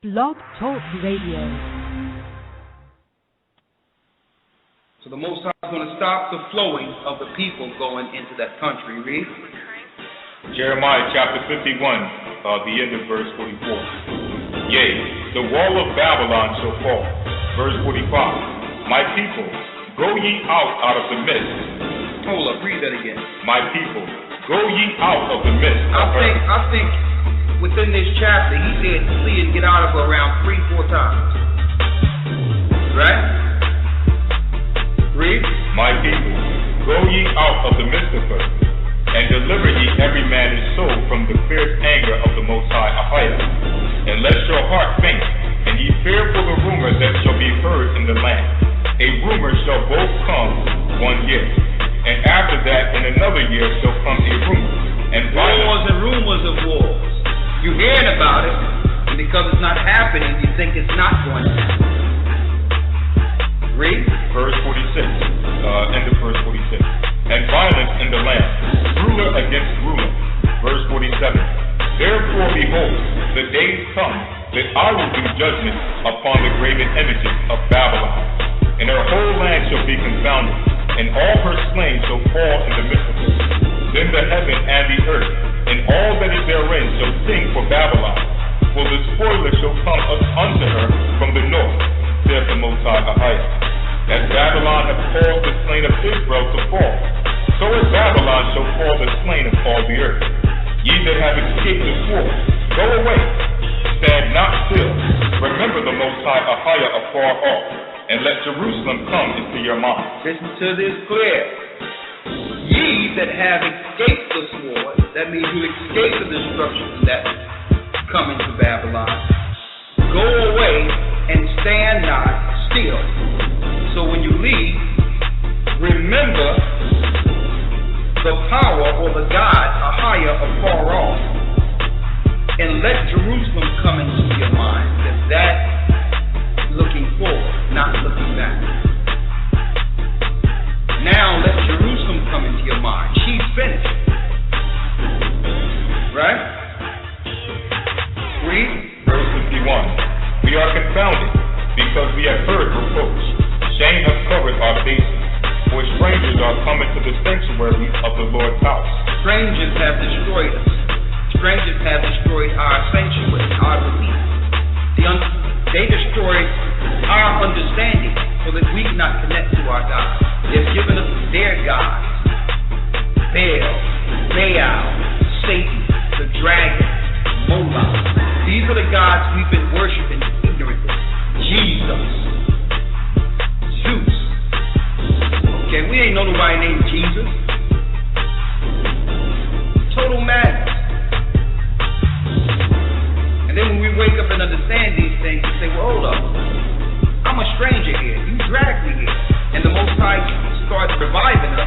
Blog Talk Radio. So the Most High is going to stop the flowing of the people going into that country. Read. Jeremiah chapter 51, the end of verse 44. Yea, the wall of Babylon shall fall. Verse 45. My people, go ye out of the midst. Hold up, read that again. My people, go ye out of the midst. I think within this chapter, he said flee and get out of her around 3-4 times. Right? Read. My people, go ye out of the midst of her, and deliver ye every man his soul from the fierce anger of the Most High AHAYAH. And let your heart faint, and ye fear for the rumor that shall be heard in the land. A rumor shall both come 1 year, and after that in another year shall come a rumor. And wars and rumors of wars. You're hearing about it, and because it's not happening, you think it's not going to happen. Read. Verse 46, end of verse 46. And violence in the land, ruler against ruler. Verse 47. Therefore, behold, the days come that I will do judgment upon the graven images of Babylon, and her whole land shall be confounded, and all her slain shall fall in the midst of her. Then the heaven and the earth, and all that is therein, shall sing for Babylon, for the spoiler shall come unto her from the north, saith the Most High AHAYAH. As Babylon hath caused the slain of Israel to fall, so as Babylon shall fall the slain of all the earth. Ye that have escaped the sword, go away, stand not still. Remember the Most High AHAYAH afar off, and let Jerusalem come into your mind. Listen to this clear. Ye that have escaped the sword, that means you escape the destruction that's coming to Babylon, go away and stand not still. So when you leave, remember the power or the God, AHAYAH, afar off, and let Jerusalem come into your mind. That's looking forward, not looking back. Now let Jerusalem come into your mind. She's finished. Right? Read. Verse 51. We are confounded because we have heard reproach. Shame has covered our faces, for strangers are coming to the sanctuary of the Lord's house. Strangers have destroyed us. Strangers have destroyed our sanctuary, our belief. They destroyed our understanding so that we cannot connect to our God. They've given us their gods. Baal, Satan, the dragon, Moloch. These are the gods we've been worshiping ignorantly. Jesus, Zeus. Okay, we ain't know nobody named Jesus. Total madness. And then when we wake up and understand these things, we say, well, hold up. I'm a stranger here. You dragged me here. And the Most High starts reviving us.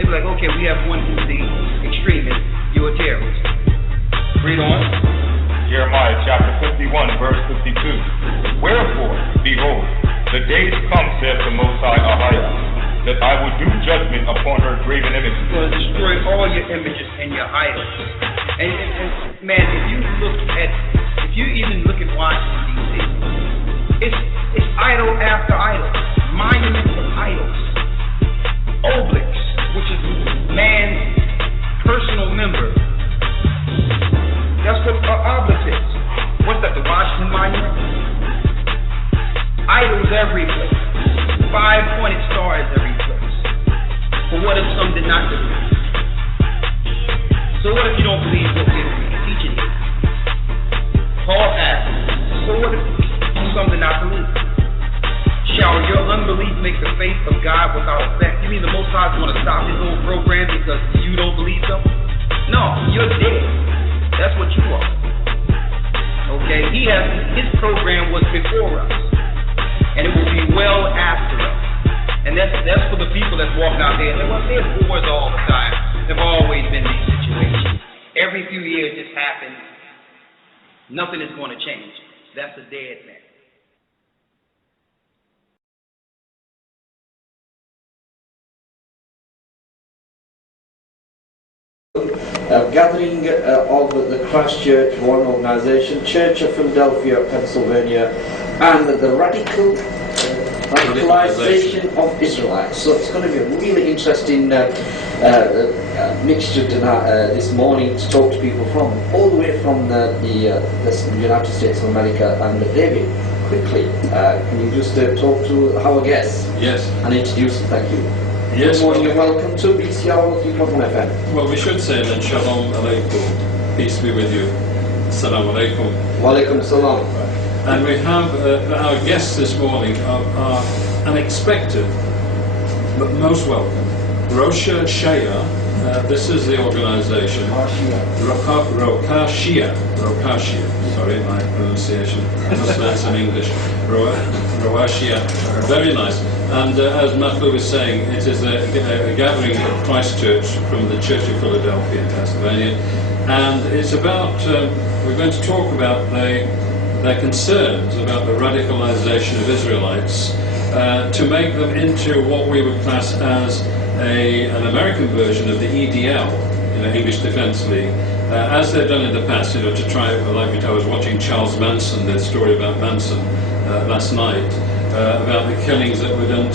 They be like, okay, we have one who's the extremist. You're a terrorist. Read on. Jeremiah chapter 51, verse 52. Wherefore, behold, the days come, saith the Most High AHAYAH, that I will do judgment upon her graven images. He's going to destroy all your images and your idols. And man, if you even look at Washington, D.C., it's idol after idol, monuments of idols, obelisks, which is man's personal member. That's what an obelisk is. What's that, the Washington Monument? Idols every place. 5-pointed stars every place. But what if some did not believe? So what if you don't believe what we're teaching you? Paul asked, so what if some did not believe? Shall your unbelief make the faith of God without effect? You mean the Most High is going to stop his own program because you don't believe them? No, you're dead. That's what you are. Okay, his program was before us, and it will be well after us. And that's for the people that's walking out there. Well, there's wars all the time. There've always been these situations. Every few years this happens. Nothing is going to change. That's a dead man. gathering of the Christchurch One Organization, Church of Philadelphia, Pennsylvania, and the Radicalization of Israelites. So it's going to be a really interesting mixture this morning to talk to people from all the way from the United States of America. And David, quickly, can you just talk to our guests? Yes. And introduce them? Thank you. Yes. Good morning and welcome to BCR 3.1 FM. Well, we should say then Shalom Aleichem, peace be with you. Assalamu alaikum. Wa alaikum salam. And we have our guests this morning are unexpected, but most welcome. Rosha Shaya, this is the organization. Rokashia, sorry, my pronunciation. I must learn some English. Roashia, very nice. And as Matthew was saying, it is a gathering of Christchurch from the Church of Philadelphia in Pennsylvania. And it's about, we're going to talk about their concerns about the radicalization of Israelites to make them into what we would class as an American version of the EDL, English Defense League, as they've done in the past, to try, like I was watching Charles Manson, the story about Manson last night, about the killings that were done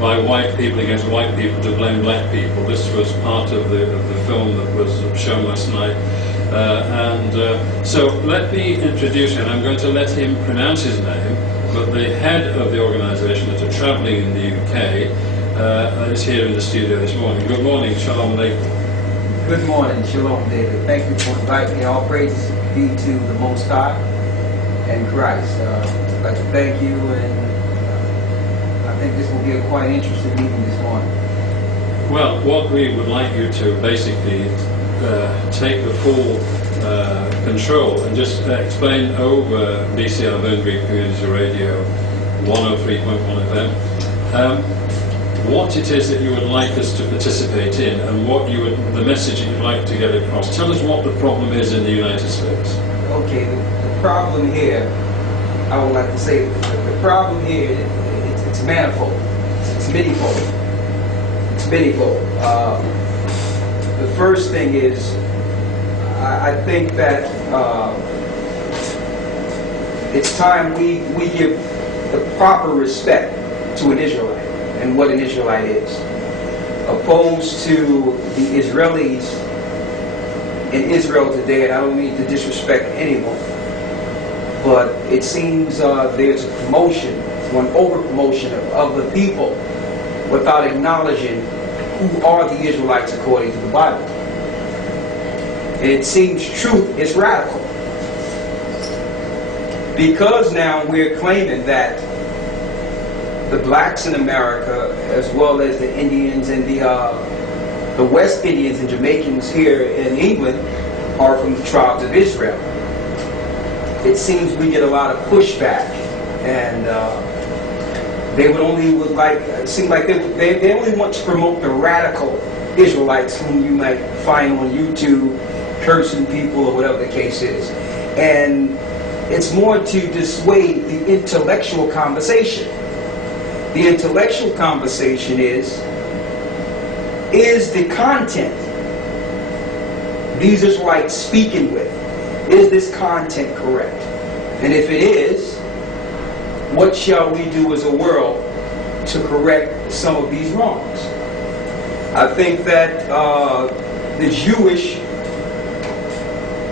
by white people against white people to blame black people. This was part of the film that was shown last night. So let me introduce him. I'm going to let him pronounce his name, but the head of the organisation that are travelling in the UK is here in the studio this morning. Good morning, Shalom Aleichem. Good morning, Shalom David. Thank you for inviting me. All praises be to the Most High and Christ. I'd like to thank you, and I think this will be a quite interesting meeting this morning. Well, what we would like you to basically take the full control and just explain over BCR Bone Greek Community Radio 103.1 FM what it is that you would like us to participate in and the message that you'd like to get across. Tell us what the problem is in the United States. Okay, the problem here, I would like to say, the problem here, it's manifold. It's manyfold. It's manyfold. The first thing is, I think that it's time we give the proper respect to an Israelite and what an Israelite is, opposed to the Israelis in Israel today. And I don't mean to disrespect anyone, but it seems there's a promotion, one over-promotion of the people without acknowledging who are the Israelites according to the Bible. It seems truth is radical, because now we're claiming that the blacks in America, as well as the Indians and the West Indians and Jamaicans here in England, are from the tribes of Israel. It seems we get a lot of pushback, and they would only it seemed like they only want to promote the radical Israelites, whom you might find on YouTube cursing people or whatever the case is. And it's more to dissuade the intellectual conversation. The intellectual conversation is the content these Israelites speaking with, is this content correct? And if it is, what shall we do as a world to correct some of these wrongs? I think that the Jewish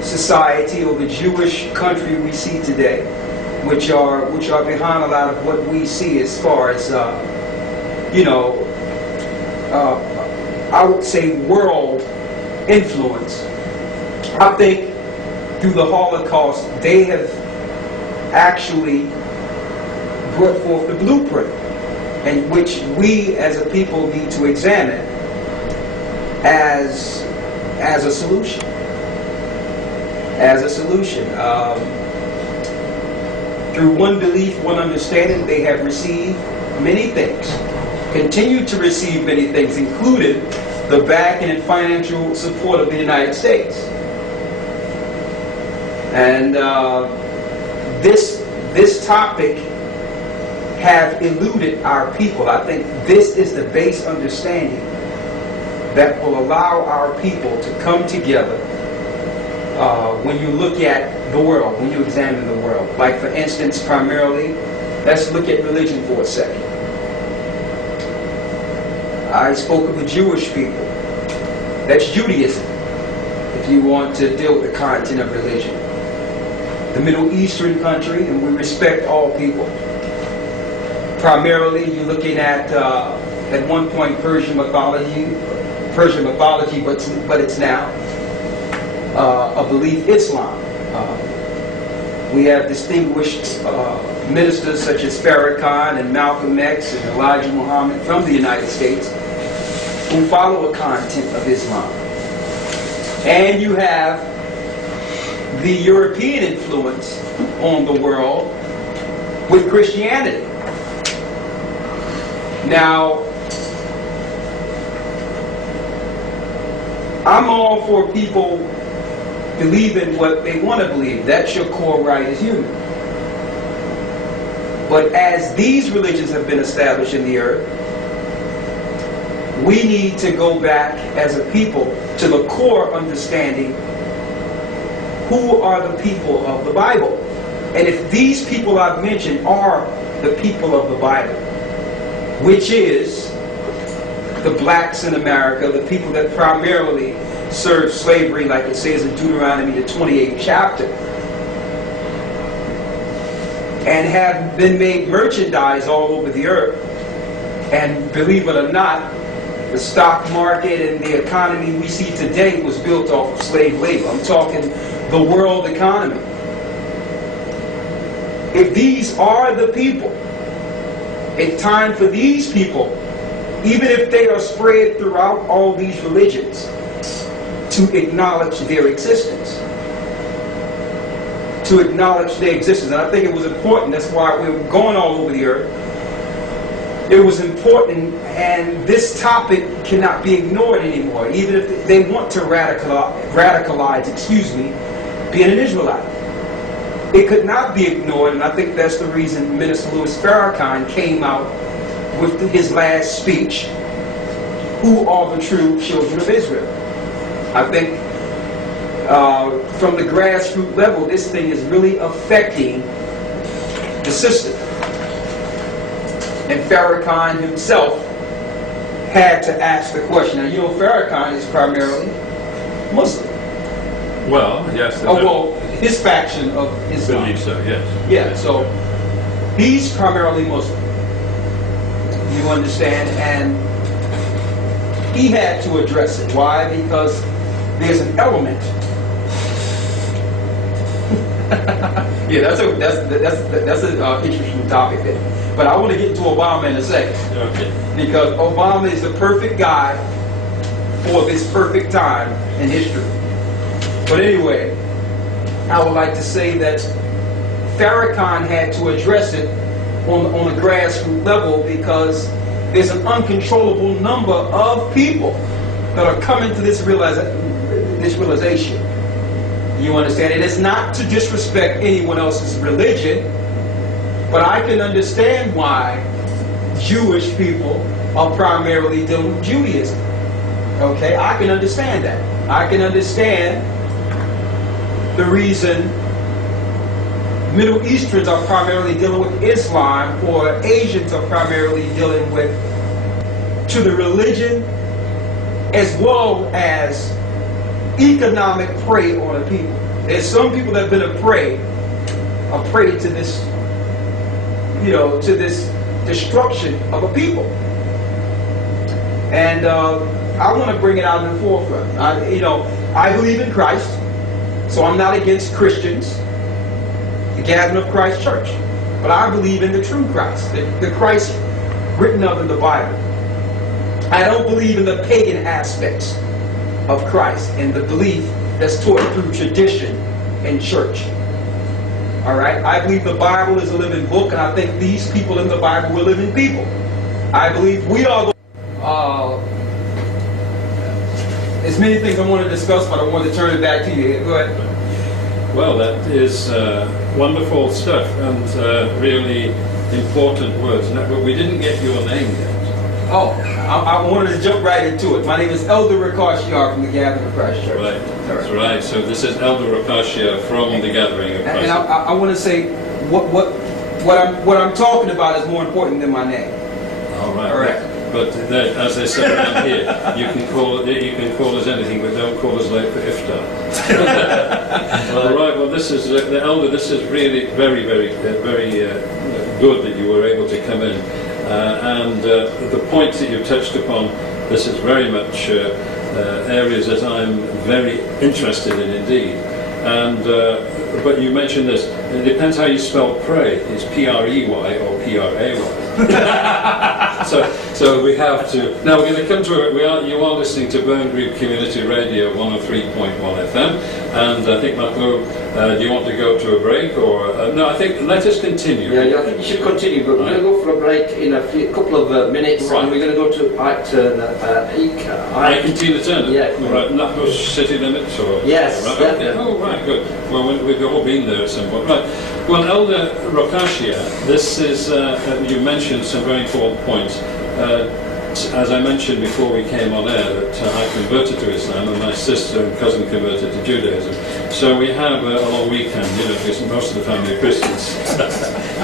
society, or the Jewish country we see today, which are behind a lot of what we see as far as I would say world influence. I think through the Holocaust they have actually brought forth the blueprint, in which we as a people need to examine as a solution. Through one belief, one understanding, they have received many things, continue to receive many things, including the backing and financial support of the United States. And this topic have eluded our people. I think this is the base understanding that will allow our people to come together when you look at the world, when you examine the world. Like, for instance, primarily, let's look at religion for a second. I spoke of the Jewish people. That's Judaism, if you want to deal with the content of religion. The Middle Eastern country, and we respect all people. Primarily, you're looking at one point, Persian mythology, but it's now a belief Islam. We have distinguished ministers such as Farrakhan and Malcolm X and Elijah Muhammad from the United States who follow a content of Islam. And you have the European influence on the world with Christianity. Now, I'm all for people believing what they want to believe. That's your core right as human. But as these religions have been established in the earth, we need to go back as a people to the core understanding who are the people of the Bible. And if these people I've mentioned are the people of the Bible, which is the blacks in America, the people that primarily served slavery, like it says in Deuteronomy, the 28th chapter, and have been made merchandise all over the earth. And believe it or not, the stock market and the economy we see today was built off of slave labor. I'm talking the world economy. If these are the people, it's time for these people, even if they are spread throughout all these religions, to acknowledge their existence. To acknowledge their existence. And I think it was important, that's why we were going all over the earth. It was important, and this topic cannot be ignored anymore, even if they want to radicalize, being an Israelite. It could not be ignored, and I think that's the reason Minister Louis Farrakhan came out with his last speech, who are the true children of Israel. I think from the grassroots level, this thing is really affecting the system. And Farrakhan himself had to ask the question. Now, you know, Farrakhan is primarily Muslim. Well, yes. His faction of Islam. Believe so, yes. Yeah, so he's primarily Muslim. You understand? And he had to address it. Why? Because there's an element. Yeah, that's an interesting topic there. But I want to get to Obama in a second. Okay. Because Obama is the perfect guy for this perfect time in history. But anyway, I would like to say that Farrakhan had to address it on a grassroots level because there's an uncontrollable number of people that are coming to this realization. You understand? It is not to disrespect anyone else's religion, but I can understand why Jewish people are primarily dealing with Judaism. Okay? I can understand that. I can understand the reason Middle Easterns are primarily dealing with Islam, or Asians are primarily dealing with to the religion as well as economic prey on the people. There's some people that have been a prey to this, to this destruction of a people. And I want to bring it out in the forefront. I believe in Christ, so I'm not against Christians, the gathering of Christ Church. But I believe in the true Christ, the Christ written of in the Bible. I don't believe in the pagan aspects of Christ and the belief that's taught through tradition and church. All right? I believe the Bible is a living book, and I think these people in the Bible were living people. I believe we are there's many things I want to discuss, but I want to turn it back to you. Go ahead. Well, that is wonderful stuff and really important words. But we didn't get your name yet. Oh, I wanted to jump right into it. My name is Elder Rakashiyar from the Gathering of Christ Church. Right, that's right. So this is Elder Rakashiyar from the Gathering of Christ. And I want to say what I'm talking about is more important than my name. All right. All right. But as they say around here, you can call us anything, but don't call us late for iftar. All right. Well, this is the Elder. This is really very, very, very good that you were able to come in. And the points that you've touched upon, this is very much areas that I'm very interested in indeed. And but you mentioned this. It depends how you spell pray. It's P-R-E-Y or P-R-A-Y. So we have to. Now we're going to come to it. You are listening to Burn Group Community Radio 103.1 FM, and I think Matthew, do you want to go to a break or no? I think let us continue. Yeah, I think you should continue, but we're going to go for a break in a couple of minutes, right. And we're going to go to I continue to turn. Yeah. Right. Not those city limits or. Yes. Right, Yeah, okay. yeah. Oh right, good. Well, we've all been there at some point. Right. Well, Elder Rakashiyar, this is you mentioned some very important points. As I mentioned before we came on air, that I converted to Islam and my sister and cousin converted to Judaism. So we have a long weekend, because most of the family are Christians.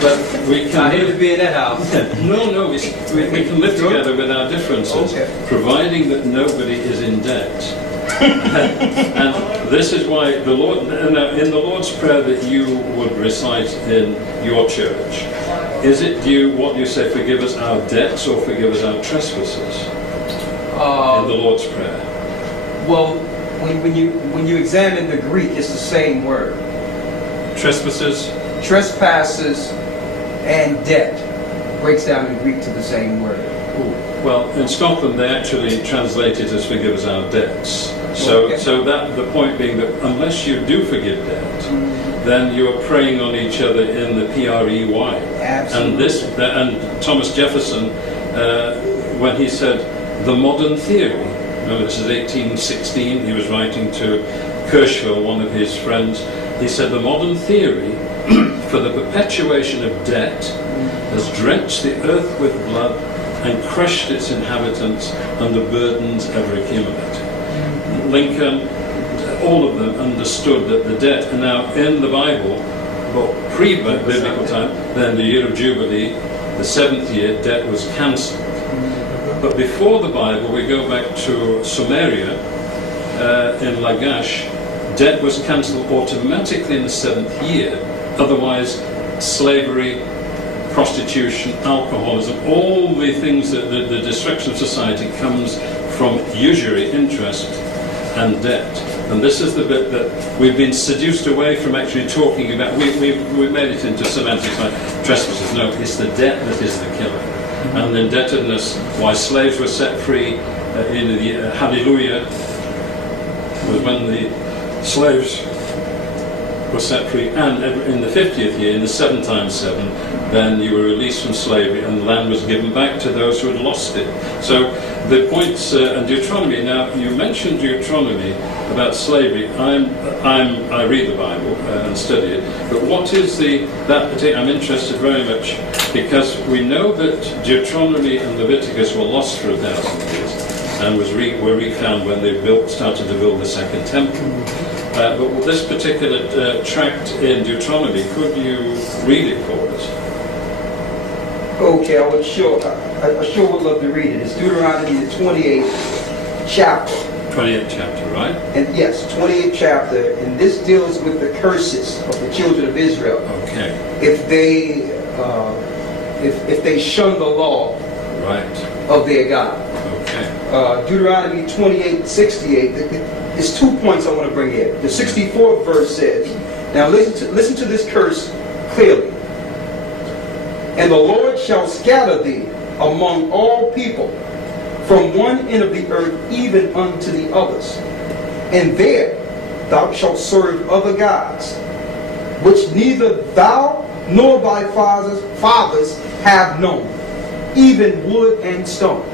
But we can. I hate to be in that house. No, we can live together with our differences, providing that nobody is in debt. And this is why the Lord, in the Lord's Prayer that you would recite in your church, is it what do you say, forgive us our debts or forgive us our trespasses? In the Lord's Prayer. Well, when you examine the Greek, it's the same word. Trespasses and debt breaks down in Greek to the same word. Well, in Scotland they actually translate it as forgive us our debts. So that the point being that unless you do forgive debt, then you are preying on each other in the P-R-E-Y. Absolutely. And Thomas Jefferson, when he said the modern theory, remember this is 1816, he was writing to Kirschville, one of his friends, he said the modern theory for the perpetuation of debt has drenched the earth with blood and crushed its inhabitants under burdens ever accumulating. Lincoln, all of them understood that the debt, and now in the Bible, well, pre-biblical time, then the year of Jubilee, the 7th year, debt was cancelled. But before the Bible, we go back to Sumeria, in Lagash, debt was cancelled automatically in the 7th year. Otherwise, slavery, prostitution, alcoholism, all the things that the destruction of society comes from usury, interest, and debt. And this is the bit that we've been seduced away from actually talking about. We've made it into semantics like trespasses. No, it's the debt that is the killer. And the indebtedness, why slaves were set free in the Hallelujah, was when the slaves were set free, and in the 50th year, in the 7 times 7, then you were released from slavery and the land was given back to those who had lost it. So the points, and Deuteronomy, now you mentioned Deuteronomy about slavery. I read the Bible and study it, but what is that particular, I'm interested very much, because we know that Deuteronomy and Leviticus were lost for 1,000 years and were refound when they started to build the second temple. But this particular tract in Deuteronomy, could you read it for us? Okay, I sure would love to read it. It's Deuteronomy, the 28th chapter. 28th chapter, right? And yes, 28th chapter, and this deals with the curses of the children of Israel. Okay. If they shun the law, right, of their God. Okay. Deuteronomy 28:68. There's 2 points I want to bring in. The 64th verse says, now listen to this curse clearly. And the Lord shall scatter thee among all people, from one end of the earth even unto the others. And there thou shalt serve other gods, which neither thou nor thy fathers have known, even wood and stone.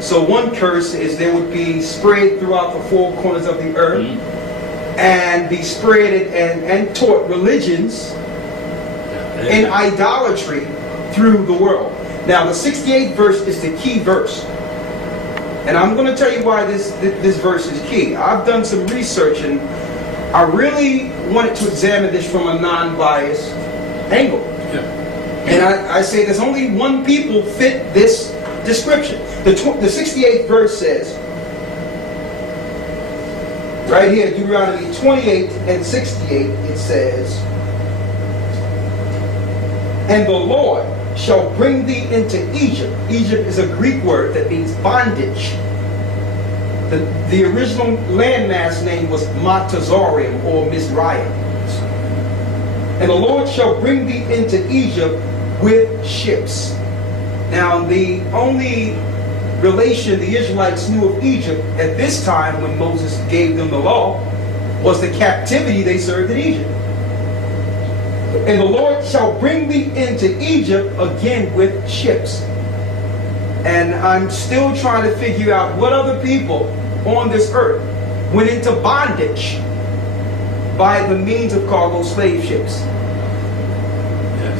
So one curse is there would be spread throughout the 4 corners of the earth, and be spread and taught religions and idolatry through the world. Now the 68th verse is the key verse. And I'm going to tell you why this verse is key. I've done some research and I really wanted to examine this from a non-biased angle. Yeah. And I say there's only one people fit this description. The 68th verse says, right here, Deuteronomy 28 and 68, it says, "And the Lord shall bring thee into Egypt." Egypt is a Greek word that means bondage. The original landmass name was Matazorium or Mizraim. "And the Lord shall bring thee into Egypt with ships." Now, the only relation the Israelites knew of Egypt at this time when Moses gave them the law was the captivity they served in Egypt. "And the Lord shall bring thee into Egypt again with ships." And I'm still trying to figure out what other people on this earth went into bondage by the means of cargo slave ships. Yes.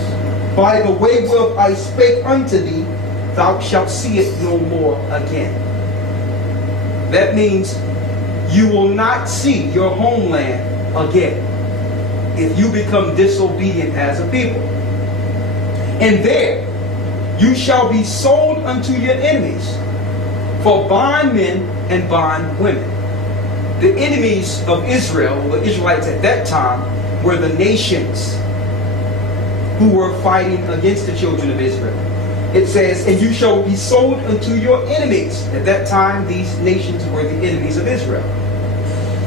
"By the way whereof I spake unto thee, thou shalt see it no more again." That means you will not see your homeland again if you become disobedient as a people. "And there you shall be sold unto your enemies for bondmen and bondwomen." The enemies of Israel, the Israelites at that time, were the nations who were fighting against the children of Israel. It says, "And you shall be sold unto your enemies." At that time, these nations were the enemies of Israel.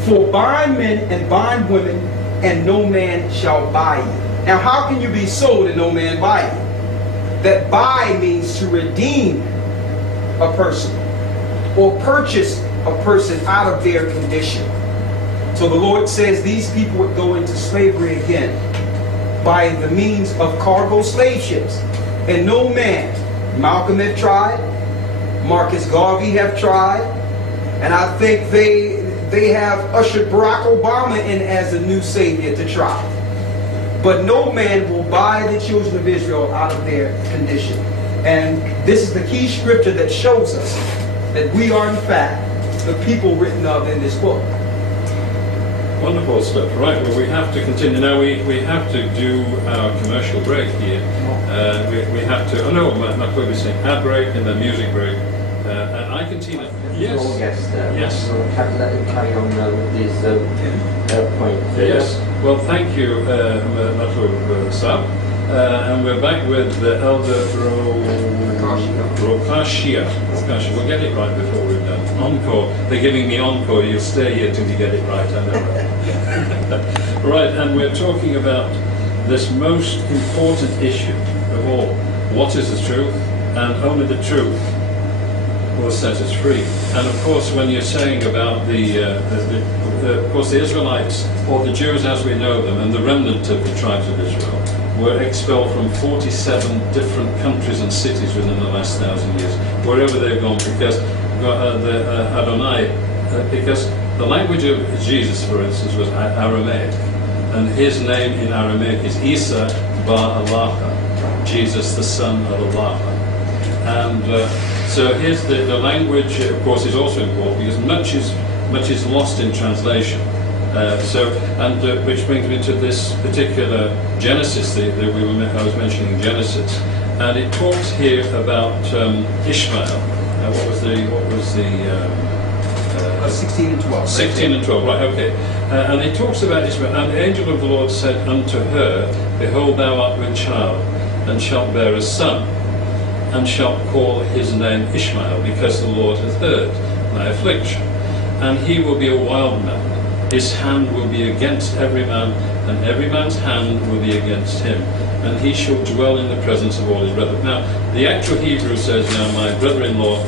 "For bondmen and bondwomen, and no man shall buy you." Now, how can you be sold and no man buy you? That buy means to redeem a person or purchase a person out of their condition. So the Lord says these people would go into slavery again by the means of cargo slave ships. And no man, Malcolm have tried, Marcus Garvey have tried, and I think they have ushered Barack Obama in as a new savior to try. But no man will buy the children of Israel out of their condition. And this is the key scripture that shows us that we are in fact the people written of in this book. Wonderful stuff. Right, well, we have to continue. Now, we have to do our commercial break here. We have to, oh no, not what we're saying, ad break and then music break. And I continue. Yes. Yes. We'll let him carry on with his point. Yes. Well, thank you, Matthew Saab. And we're back with the Elder Rokashia. We'll get it right before we're done. Encore. They're giving me encore. You'll stay here till you get it right. I know. Right, and we're talking about this most important issue of all. What is the truth? And only the truth will set us free. And of course, when you're saying about of course, the Israelites, or the Jews as we know them, and the remnant of the tribes of Israel, were expelled from 47 different countries and cities within the last 1,000 years, wherever they've gone, because because the language of Jesus, for instance, was Aramaic, and his name in Aramaic is Isa Bar Alaha, Jesus the son of Allah. And so here's the language, of course, is also important because much is lost in translation. Which brings me to this particular Genesis that I was mentioning, Genesis, and it talks here about Ishmael. What was the 16 and 12. 16 and 12, right, okay. And it talks about Ishmael. "And the angel of the Lord said unto her, Behold, thou art with child, and shalt bear a son, and shalt call his name Ishmael, because the Lord hath heard thy affliction. And he will be a wild man. His hand will be against every man, and every man's hand will be against him. And he shall dwell in the presence of all his brethren." Now, the actual Hebrew says, now my brother-in-law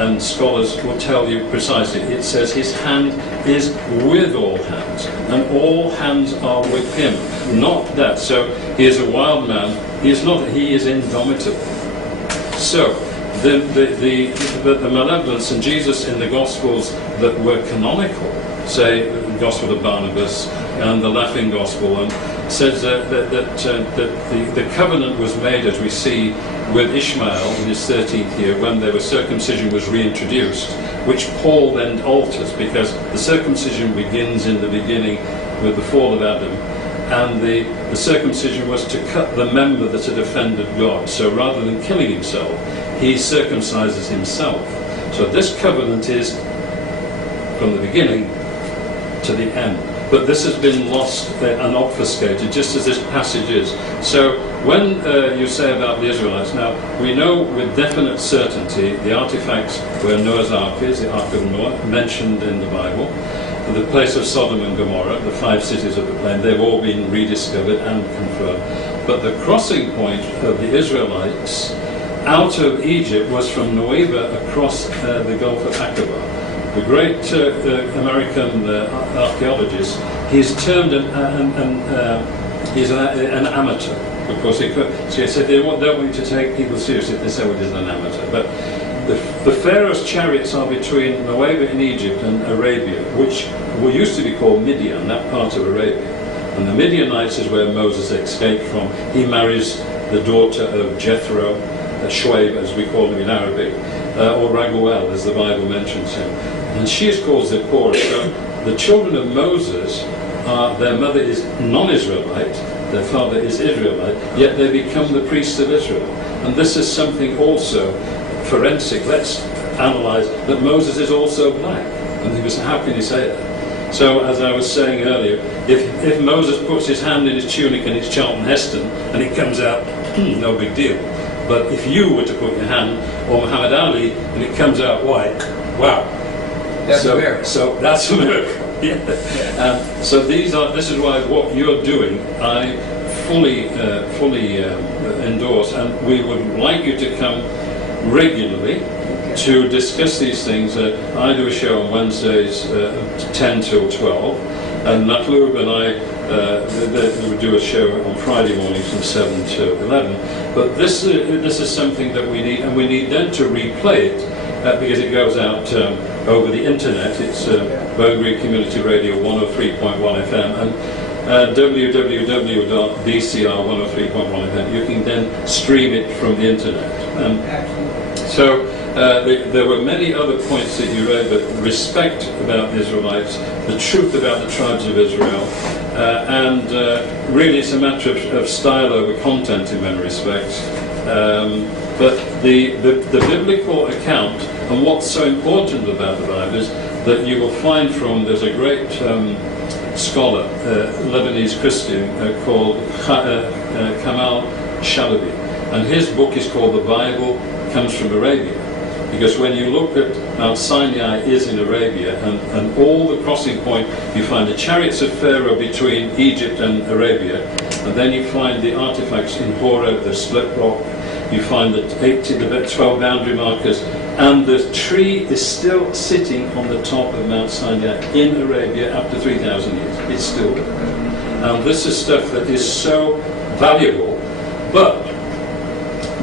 and scholars will tell you precisely, it says his hand is with all hands, and all hands are with him. Not that. So he is a wild man. He is not. He is indomitable. So the malevolence, and Jesus in the Gospels that were canonical say Gospel of Barnabas and the Laughing Gospel, and says that the covenant was made, as we see, with Ishmael in his 13th year, when the circumcision was reintroduced, which Paul then alters, because the circumcision begins in the beginning with the fall of Adam, and the circumcision was to cut the member that had offended God. So rather than killing himself, he circumcises himself. So this covenant is from the beginning to the end. But this has been lost and obfuscated, just as this passage is. So when you say about the Israelites, now we know with definite certainty the artifacts where Noah's Ark is, the Ark of Noah, mentioned in the Bible, the place of Sodom and Gomorrah, the 5 cities of the plain, they've all been rediscovered and confirmed. But the crossing point of the Israelites out of Egypt was from Nueva across the Gulf of Aqaba. The great American archaeologist, he's termed an amateur, because he said they don't want you to take people seriously if they say, well, he's an amateur. But the Pharaoh's chariots are between Nueva in Egypt and Arabia, which used to be called Midian, that part of Arabia. And the Midianites is where Moses escaped from. He marries the daughter of Jethro, Shuaib, as we call him in Arabic, or Raguel, as the Bible mentions him. And she is called Zipporah. So the children of Moses, their mother is non-Israelite, their father is Israelite, yet they become the priests of Israel. And this is something also forensic. Let's analyze that Moses is also black. And he was, how can you say that? So, as I was saying earlier, if Moses puts his hand in his tunic and it's Charlton Heston, and it comes out, no big deal. But if you were to put your hand, or Muhammad Ali, and it comes out white, wow. That's a miracle. So that's a miracle. Yeah. So this is why what you're doing, I fully endorse, and we would like you to come regularly to discuss these things. I do a show on Wednesdays 10 till 12, and Matlub and I we would do a show on Friday mornings from 7 to 11. But this is something that we need, and we need then to replay it because it goes out over the internet. It's Burberry Community Radio 103.1 FM and www.bcr103.1 FM. You can then stream it from the internet. So there were many other points that you read, but respect about the Israelites, the truth about the tribes of Israel, and really it's a matter of style over content in many respects. But the biblical account, and what's so important about the Bible is that you will find there's a great scholar, Lebanese Christian, called Kamal Shalabi, and his book is called The Bible Comes from Arabia. Because when you look at Mount Sinai is in Arabia, and all the crossing point, you find the chariots of Pharaoh between Egypt and Arabia, and then you find the artifacts in Horeb, the split rock, you find the 12 boundary markers, and the tree is still sitting on the top of Mount Sinai in Arabia after 3,000 years. It's still there. And this is stuff that is so valuable, but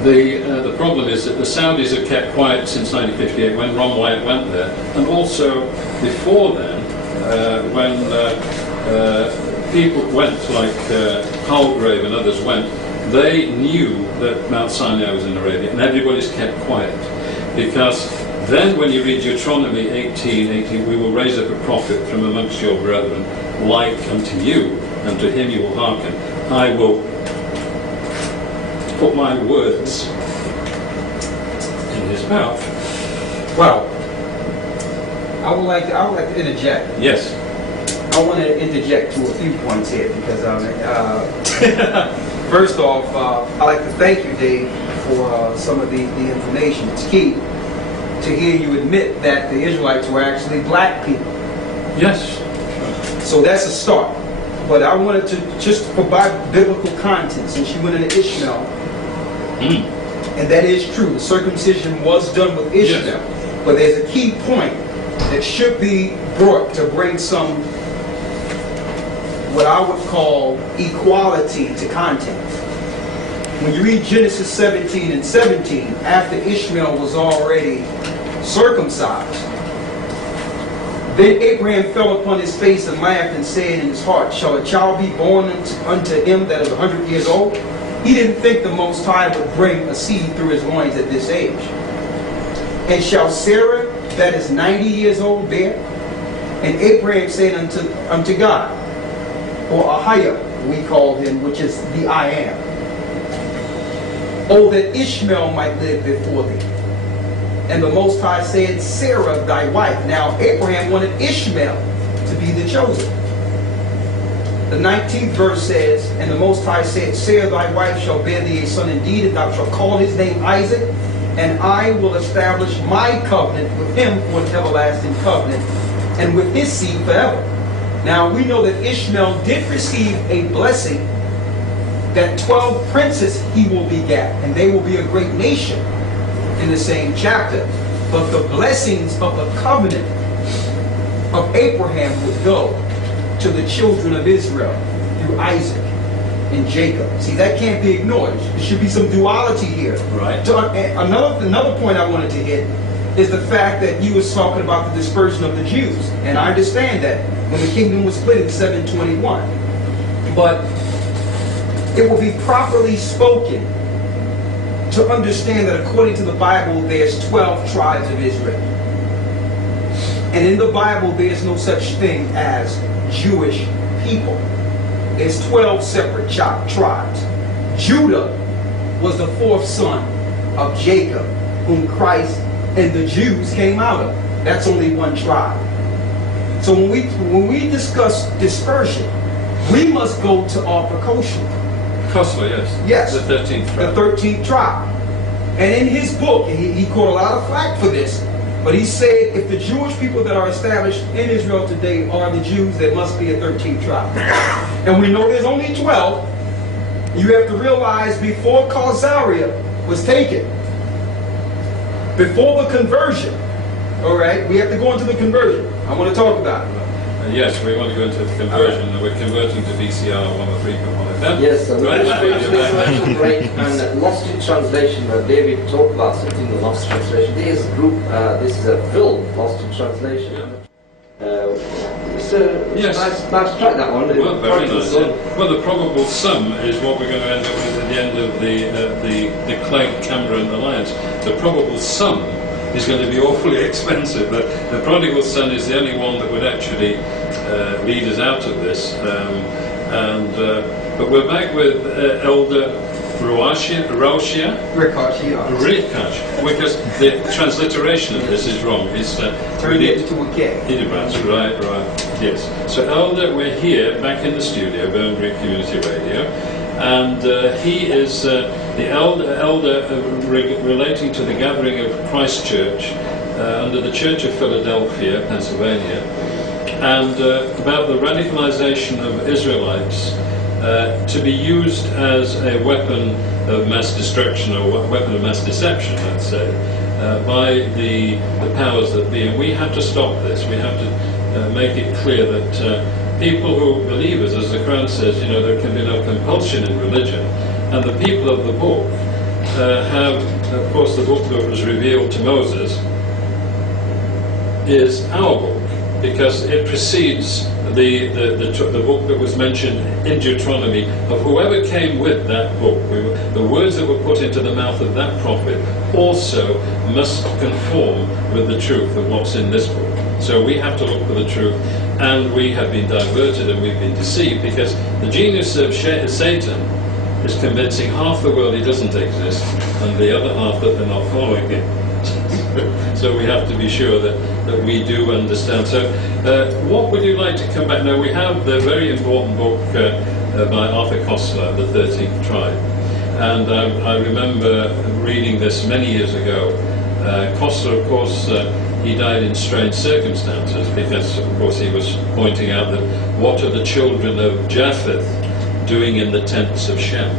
the problem is that the Saudis have kept quiet since 1958 when Ron Wyatt went there, and also before then when people went, like Palgrave and others went, they knew that Mount Sinai was in Arabia, and everybody's kept quiet. Because then when you read Deuteronomy 18, we will raise up a prophet from amongst your brethren, like unto you, and to him you will hearken. I will put my words in his mouth. Well, I would like to interject. Yes. I want to interject to a few points here because first off, I'd like to thank you, Dave, for some of the information. It's key to hear you admit that the Israelites were actually black people. Yes. So that's a start. But I wanted to just provide biblical content since you went into Ishmael. And that is true. The circumcision was done with Ishmael. Yes. But there's a key point that should be brought to bring some, what I would call, equality to content. When you read Genesis 17 and 17, after Ishmael was already circumcised, Then Abraham fell upon his face and laughed and said in his heart, shall a child be born unto him that is 100 years old? He didn't think the Most High would bring a seed through his loins at this age. And shall Sarah that is 90 years old bear? And Abraham said unto God, or AHAYAH we call him, which is the I am, oh, that Ishmael might live before thee. And the Most High said, Sarah thy wife. Now Abraham wanted Ishmael to be the chosen. The 19th verse says, and the Most High said, Sarah thy wife shall bear thee a son indeed, and thou shalt call his name Isaac, and I will establish my covenant with him for an everlasting covenant, and with his seed forever. Now we know that Ishmael did receive a blessing that 12 princes he will beget, and they will be a great nation in the same chapter. But the blessings of the covenant of Abraham would go to the children of Israel through Isaac and Jacob. See, that can't be ignored. There should be some duality here. Right. Another point I wanted to hit is the fact that you was talking about the dispersion of the Jews. And I understand that when the kingdom was split in 721. But it will be properly spoken to understand that according to the Bible, there's 12 tribes of Israel. And in the Bible, there's no such thing as Jewish people. There's 12 separate tribes. Judah was the fourth son of Jacob, whom Christ and the Jews came out of. That's only one tribe. So when we discuss dispersion, we must go to Alpha Kosher. Kosler, yes. Yes. The 13th tribe. The 13th tribe. And in his book, he caught a lot of flack for this, but he said if the Jewish people that are established in Israel today are the Jews, there must be a 13th tribe. And we know there's only 12. You have to realize before Khazaria was taken, before the conversion, all right, we have to go into the conversion. I want to talk about it. Yes, we want to go into the conversion. We're converting to VCR 103 component. Yes, so we're going to break and Lost in Translation. David talked about something, the Lost in Translation. This is a film, Lost in Translation. Yes. Nice track, that one. Well, very nice. Well, the probable sum is what we're going to end up with at the end of the Clegg-Cameron alliance. The probable sum is going to be awfully expensive. The prodigal son is the only one that would actually lead us out of this. But we're back with Elder Raushia, because the transliteration of this is wrong. It's turned it into a K. Right, yes. So Elder, we're here back in the studio, Burnbury Community Radio, and he is the elder relating to the gathering of Christ Church under the Church of Philadelphia, Pennsylvania, and about the radicalization of Israelites to be used as a weapon of mass destruction, or a weapon of mass deception, let's say, by the powers that be. And we have to stop this. We have to make it clear that people who are believers, as the Quran says, there can be no compulsion in religion. And the people of the book have, of course, the book that was revealed to Moses is our book, because it precedes the book that was mentioned in Deuteronomy of whoever came with that book. The words that were put into the mouth of that prophet also must conform with the truth of what's in this book. So we have to look for the truth, and we have been diverted and we've been deceived, because the genius of Satan is convincing half the world he doesn't exist and the other half that they're not following him. So we have to be sure that we do understand. So what would you like to come back? Now we have the very important book by Arthur Koestler, The 13th Tribe. And I remember reading this many years ago. Koestler, of course, he died in strange circumstances, because of course he was pointing out that what are the children of Japheth doing in the tents of Shem?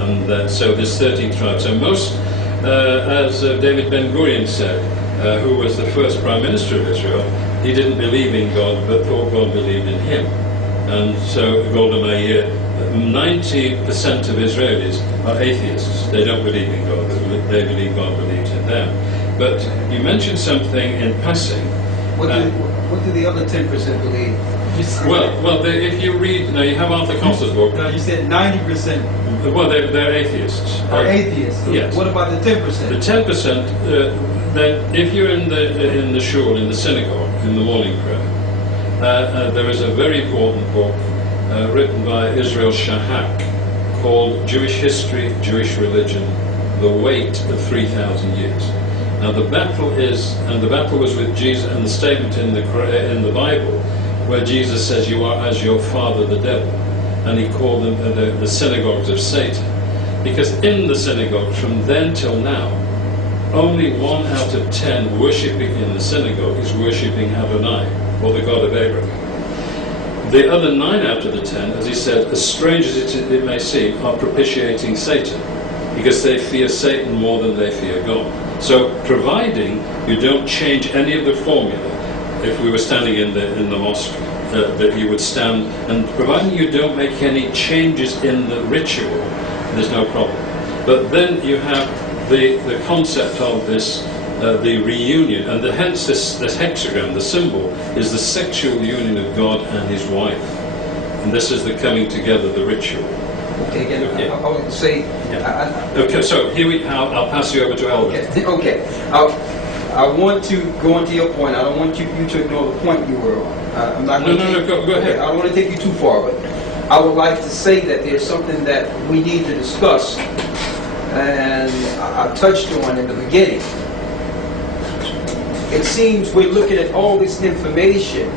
And so this 13th tribe. So most, as David Ben-Gurion said, who was the first Prime Minister of Israel, he didn't believe in God, but thought God believed in him. And so Golda Meir, 90% of Israelis are atheists. They don't believe in God, but they believe God believes in them. But you mentioned something in passing. What do the other 10% believe? Well, if you read, now you have Arthur Costa's book. You said 90%. Well, they're atheists. Are atheists. Yes. What about the 10%? The 10%. Then, if you're in the shul, in the synagogue, in the morning prayer, there is a very important book written by Israel Shahak called "Jewish History, Jewish Religion: The Weight of 3,000 Years." Now, the battle was with Jesus, and the statement in the Bible where Jesus says, "You are as your father the devil," and he called them the synagogues of Satan, because in the synagogue from then till now, only 1 out of 10 worshipping in the synagogue is worshipping Adonai, or the God of Abraham. The other 9 out of the 10, as he said, as strange as it may seem, are propitiating Satan, because they fear Satan more than they fear God. So, providing you don't change any of the formula, if we were standing in the mosque, that you would stand, and providing you don't make any changes in the ritual, there's no problem. But then you have the concept of this, the reunion, and hence this hexagram, the symbol, is the sexual union of God and his wife. And this is the coming together, the ritual. Okay, again, Yeah. I want to say... Okay, so I'll pass you over to Elder. Okay. I want to go into your point. I don't want you to ignore the point you were on. I'm not No, go ahead. I don't want to take you too far, but I would like to say that there's something that we need to discuss, and I touched on in the beginning. It seems we're looking at all this information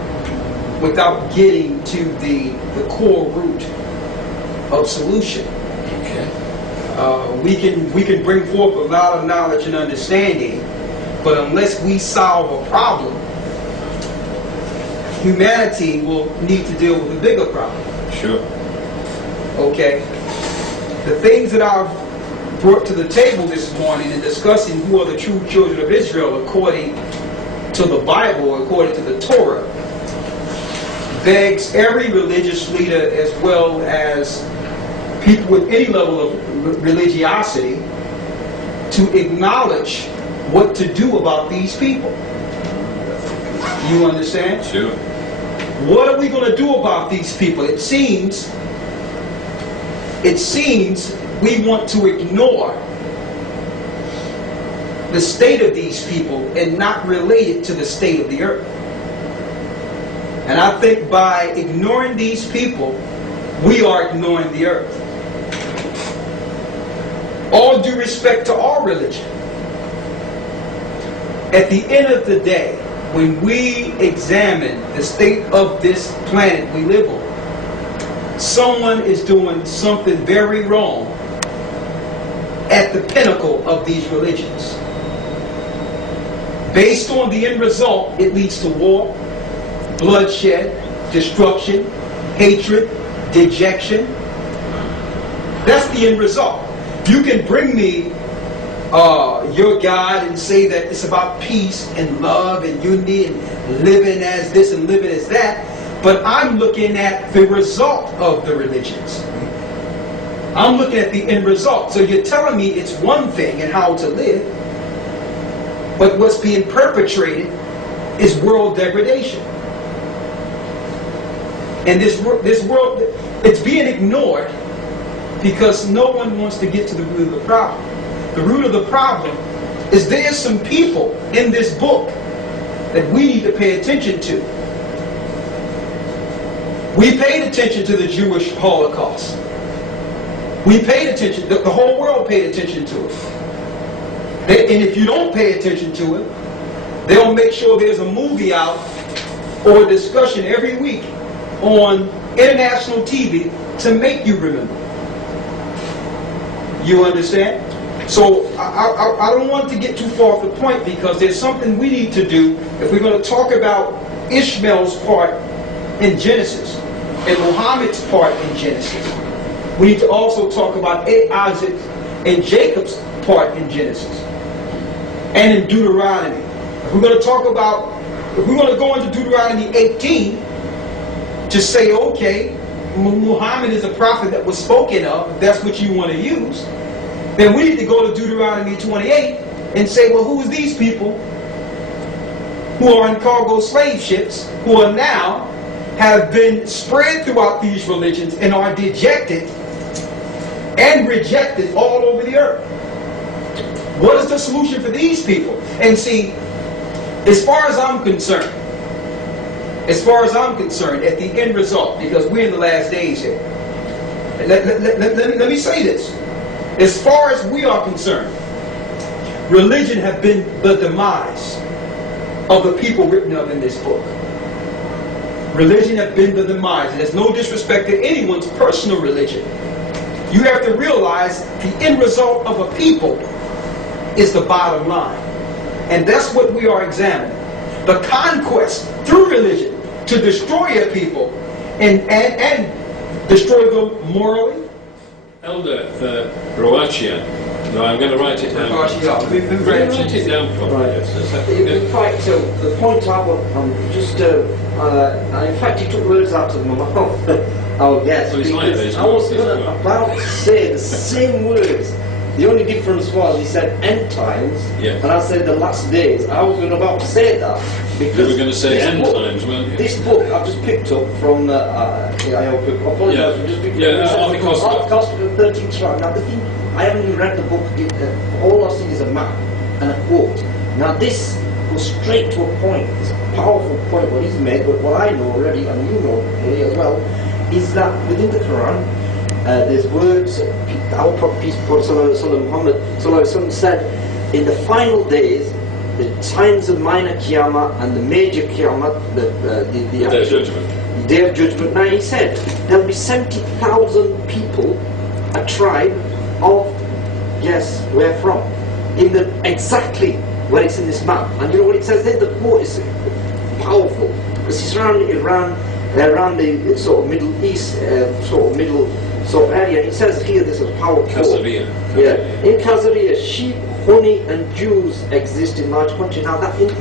without getting to the core root of solution. Okay. We can bring forth a lot of knowledge and understanding, but unless we solve a problem, humanity will need to deal with a bigger problem. Sure. Okay? The things that I've brought to the table this morning in discussing who are the true children of Israel according to the Bible, according to the Torah, begs every religious leader as well as people with any level of religiosity to acknowledge what to do about these people. You understand? Sure. What are we going to do about these people? It seems we want to ignore the state of these people and not relate it to the state of the earth. And I think by ignoring these people, we are ignoring the earth. All due respect to our religion. At the end of the day, when we examine the state of this planet we live on, someone is doing something very wrong at the pinnacle of these religions. Based on the end result, it leads to war, bloodshed, destruction, hatred, dejection. That's the end result. You can bring me your God and say that it's about peace and love and unity and living as this and living as that, but I'm looking at the result of the religions. I'm looking at the end result. So you're telling me it's one thing and how to live, but what's being perpetrated is world degradation. And this world, it's being ignored because no one wants to get to the root of the problem. The root of the problem is there's some people in this book that we need to pay attention to. We paid attention to the Jewish Holocaust. We paid attention, the whole world paid attention to it. And if you don't pay attention to it, they'll make sure there's a movie out or a discussion every week on international TV to make you remember. You understand? So I don't want to get too far off the point because there's something we need to do if we're going to talk about Ishmael's part in Genesis and Muhammad's part in Genesis. We need to also talk about Isaac and Jacob's part in Genesis and in Deuteronomy. If we're going to talk about, if we're going to go into Deuteronomy 18 to say, okay, Muhammad is a prophet that was spoken of, if that's what you want to use, then we need to go to Deuteronomy 28 and say, well, who is these people? who are in cargo slave ships, who are now have been spread throughout these religions and are dejected and rejected all over the earth. What is the solution for these people? And see, as far as I'm concerned, at the end result, because we're in the last days here, let me say this. As far as we are concerned, religion has been the demise of the people written of in this book. Religion has been the demise. And there's no disrespect to anyone's personal religion. You have to realize the end result of a people is the bottom line. And that's what we are examining. The conquest through religion to destroy a people and destroy them morally. Elder AHAYAH. No, I'm going to write it down. Write it down for me. In fact, the point I want, in fact, he took words out of my mouth. Oh yes, because I was about to say the same words. The only difference was he said end times, and I said the last days. I was about to say that because you were going to say end times, weren't you? This book I've just picked up from. I apologize. Just cost of the 13th tribe. Now the thing, I haven't even read the book. All I've seen is a map and a quote. Now this goes straight to a point. It's a powerful point what he's made, but what I know already, and you know already as well, is that within the Quran, there's words, our Prophet, peace be upon Muhammad said, in the final days, the times of minor Qiyamah and the major Qiyamah, the Day of Judgment. Now he said, there'll be 70,000 people, a tribe of, yes, where from? In the, exactly where it's in this map. And you know what it says there? The quote is powerful, because it's around Iran, around the sort of Middle East, sort of area. It says here, this is powerful. Yeah, in Khazaria, sheep, honey, and Jews exist in large quantity. Now that in the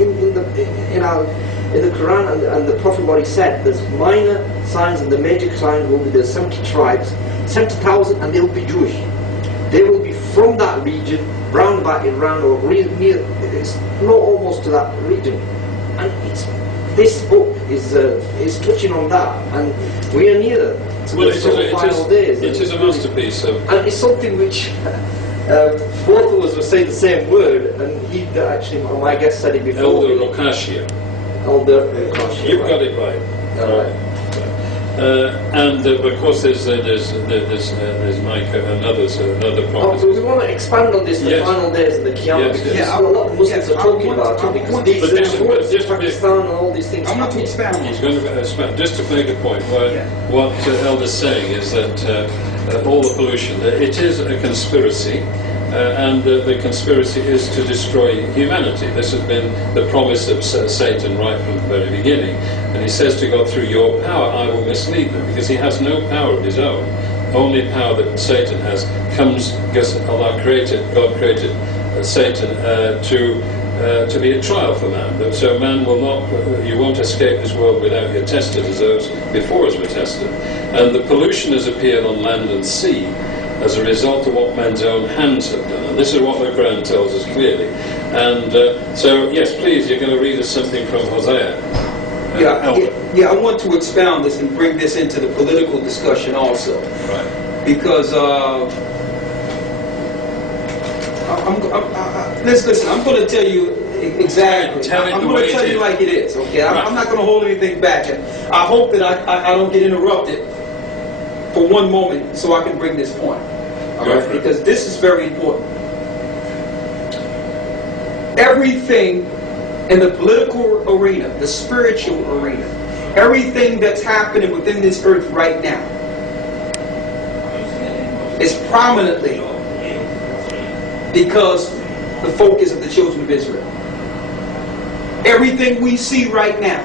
Quran and the Prophet what he said, there's minor signs and the major signs will be the 70 tribes, 70,000, and they will be Jewish. They will be from that region, round about Iran or near. It's not almost to that region, and this book is touching on that, and we are near to the final days. It is a masterpiece of, and it's something which both of us were saying the same word, and he actually, my guest said it before. Elder AHAYAH. You've got it right. All right. And of course, there's Micah and others, another prophet. So we want to expand on this, the final days of the Qiyamah, because a lot of Muslims are talking about it, because these Pakistan and all these things. I'm not to expand. He's going to expand. Just to make a point, what Elder's saying is that all the pollution, it is a conspiracy. And the conspiracy is to destroy humanity. This has been the promise of Satan right from the very beginning. And he says to God, through your power I will mislead them, because he has no power of his own. Only power that Satan has comes because God created Satan to be a trial for man. So man will not, you won't escape this world without you're tested as those before us were tested. And the pollution has appeared on land and sea as a result of what men's own hands have done. And this is what the Quran tells us clearly. And so, yes, please, you're going to read us something from AHAYAH. I want to expound this and bring this into the political discussion also. Right. Because, listen, I'm going to tell you exactly. I'm going to tell you like it is, okay? Right. I'm not going to hold anything back. And I hope that I don't get interrupted for one moment so I can bring this point. All right? Because this is very important. Everything in the political arena, the spiritual arena, everything that's happening within this earth right now is prominently because the focus of the children of Israel. Everything we see right now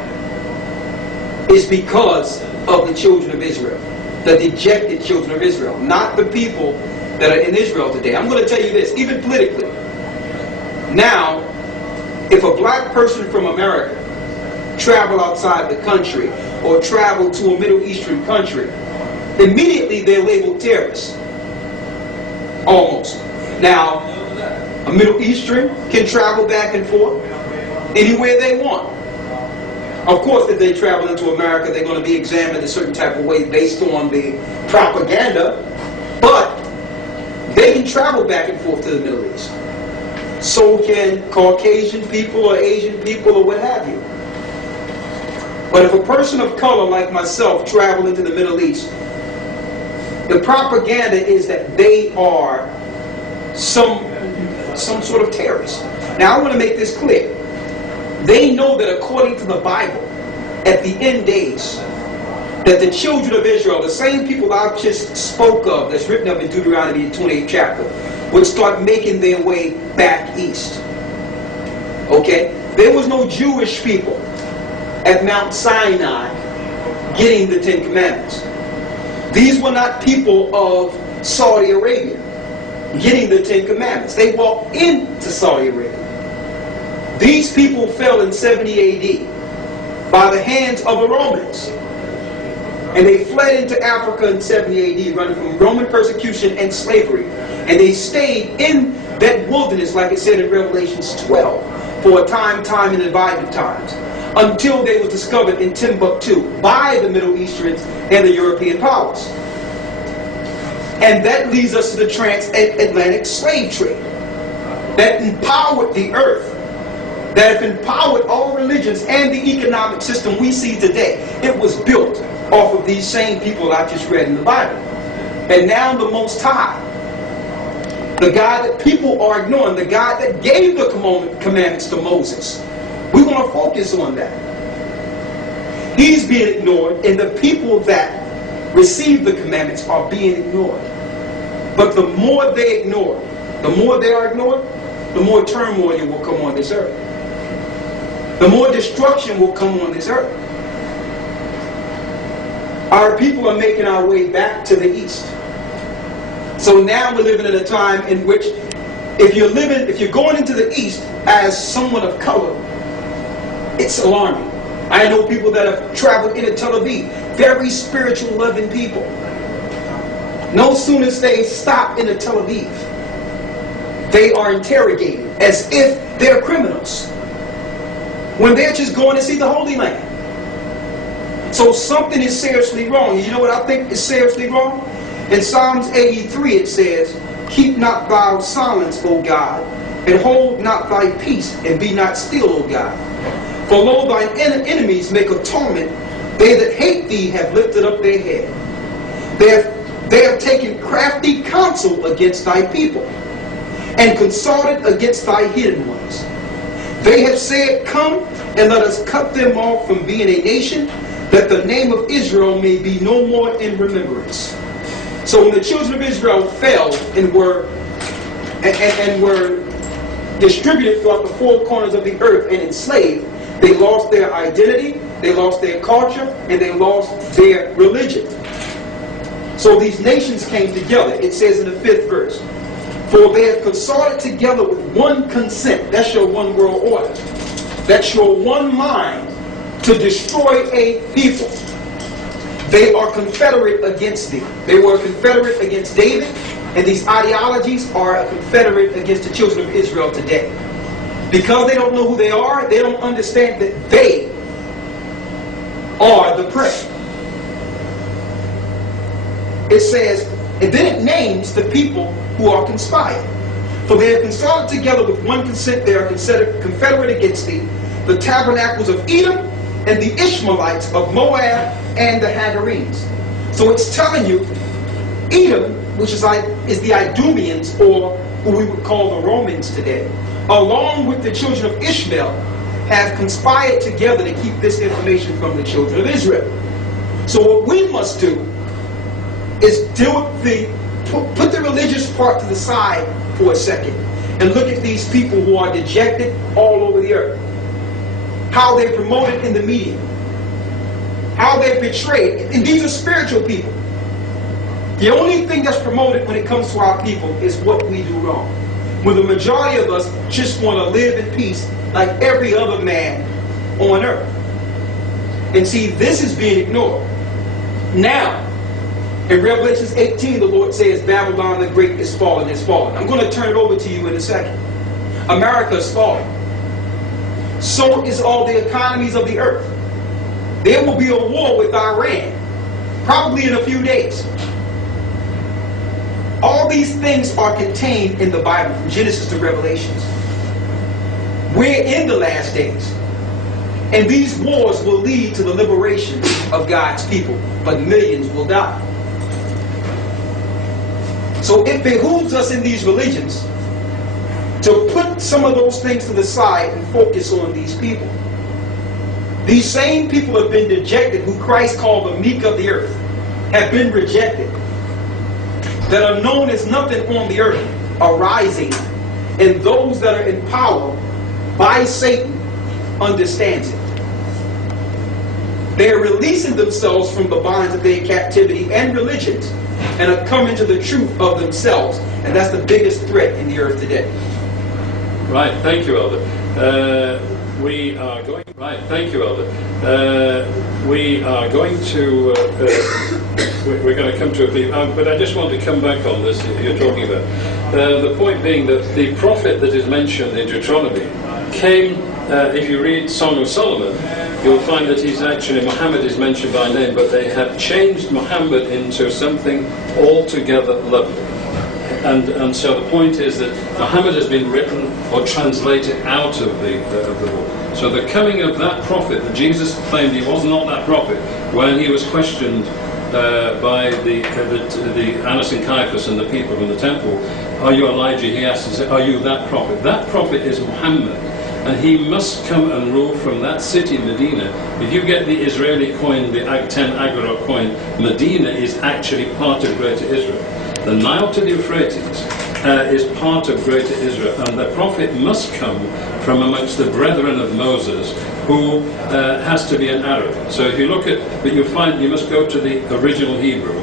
is because of the children of Israel. The dejected children of Israel, not the people that are in Israel today. I'm going to tell you this, even politically. Now, if a black person from America travel outside the country or travel to a Middle Eastern country, immediately they're labeled terrorists. Almost. Now, a Middle Eastern can travel back and forth anywhere they want. Of course, if they travel into America, they're going to be examined a certain type of way based on the propaganda, but they can travel back and forth to the Middle East. So can Caucasian people or Asian people or what have you. But if a person of color like myself travel into the Middle East, the propaganda is that they are some sort of terrorist. Now I want to make this clear. They know that according to the Bible, at the end days, that the children of Israel, the same people I just spoke of, that's written up in Deuteronomy 28th chapter, would start making their way back east. Okay? There was no Jewish people at Mount Sinai getting the Ten Commandments. These were not people of Saudi Arabia getting the Ten Commandments. They walked into Saudi Arabia. These people fell in 70 AD by the hands of the Romans. And they fled into Africa in 70 AD, running from Roman persecution and slavery. And they stayed in that wilderness, like it said in Revelations 12, for a time and divided times, until they were discovered in Timbuktu by the Middle Easterns and the European powers. And that leads us to the transatlantic slave trade that empowered the earth, that have empowered all religions and the economic system we see today. It was built off of these same people I just read in the Bible. And now the Most High, the God that people are ignoring, the God that gave the commandments to Moses, we want to focus on that. He's being ignored, and the people that receive the commandments are being ignored. But the more they ignore, the more they are ignored, the more turmoil will come on this earth. The more destruction will come on this earth. Our people are making our way back to the east. So now we're living in a time in which if you're going into the east as someone of color, it's alarming. I know people that have traveled into Tel Aviv, very spiritual loving people. No sooner as they stop into Tel Aviv, they are interrogated as if they're criminals, when they're just going to see the Holy Land. So something is seriously wrong. You know what I think is seriously wrong? In Psalms 83 it says, "Keep not thou silence, O God, and hold not thy peace, and be not still, O God. For lo, thine enemies make a torment, they that hate thee have lifted up their head. They have taken crafty counsel against thy people, and consulted against thy hidden ones. They have said, Come, and let us cut them off from being a nation, that the name of Israel may be no more in remembrance." So when the children of Israel fell and were distributed throughout the four corners of the earth and enslaved, they lost their identity, they lost their culture, and they lost their religion. So these nations came together. It says in the 5th verse, "For they have consorted together with one consent." That's your one world order. That's your one mind to destroy a people. They are confederate against thee. They were confederate against David, and these ideologies are a confederate against the children of Israel today. Because they don't know who they are, they don't understand that they are the prey. It says, and then it names the people who are conspired. "For they have consulted together with one consent, they are confederate against thee, the tabernacles of Edom, and the Ishmaelites of Moab, and the Hagarenes." So it's telling you, Edom, which is the Idumeans, or who we would call the Romans today, along with the children of Ishmael, have conspired together to keep this information from the children of Israel. So what we must do is deal with put the religious part to the side for a second, and look at these people who are dejected all over the earth. How they're promoted in the media, how they're betrayed, and these are spiritual people. The only thing that's promoted when it comes to our people is what we do wrong, when the majority of us just want to live in peace like every other man on earth. And see, this is being ignored. Now, in Revelation 18, the Lord says, "Babylon the Great is fallen, is fallen." I'm going to turn it over to you in a second. America is falling. So is all the economies of the earth. there will be a war with Iran, probably in a few days. All these things are contained in the Bible, from Genesis to Revelations. We're in the last days. And these wars will lead to the liberation of God's people, but millions will die. So it behooves us in these religions to put some of those things to the side and focus on these people. These same people have been dejected, who Christ called the meek of the earth, have been rejected, that are known as nothing on the earth, are rising, and those that are in power by Satan understands it. They are releasing themselves from the bonds of their captivity and religions, and are coming to the truth of themselves, and that's the biggest threat in the earth today. Right, thank you, Elder. We are going. Right, thank you, Elder. We are going to. We're going to come to a brief. But I just want to come back on this that you're talking about. The point being that the prophet that is mentioned in Deuteronomy came. If you read Song of Solomon, you'll find that he's actually, Muhammad is mentioned by name, but they have changed Muhammad into something altogether lovely. And so the point is that Muhammad has been written or translated out of the book. So the coming of that prophet, that Jesus claimed he was not that prophet, when he was questioned by the Annas and Caiaphas and the people in the temple, are you Elijah? He asked, and said, are you that prophet? That prophet is Muhammad. And he must come and rule from that city, Medina. If you get the Israeli coin, the 10 Agorot coin, Medina is actually part of Greater Israel. The Nile to the Euphrates is part of Greater Israel, and the prophet must come from amongst the brethren of Moses, who has to be an Arab. So if you look at, but you find you must go to the original Hebrew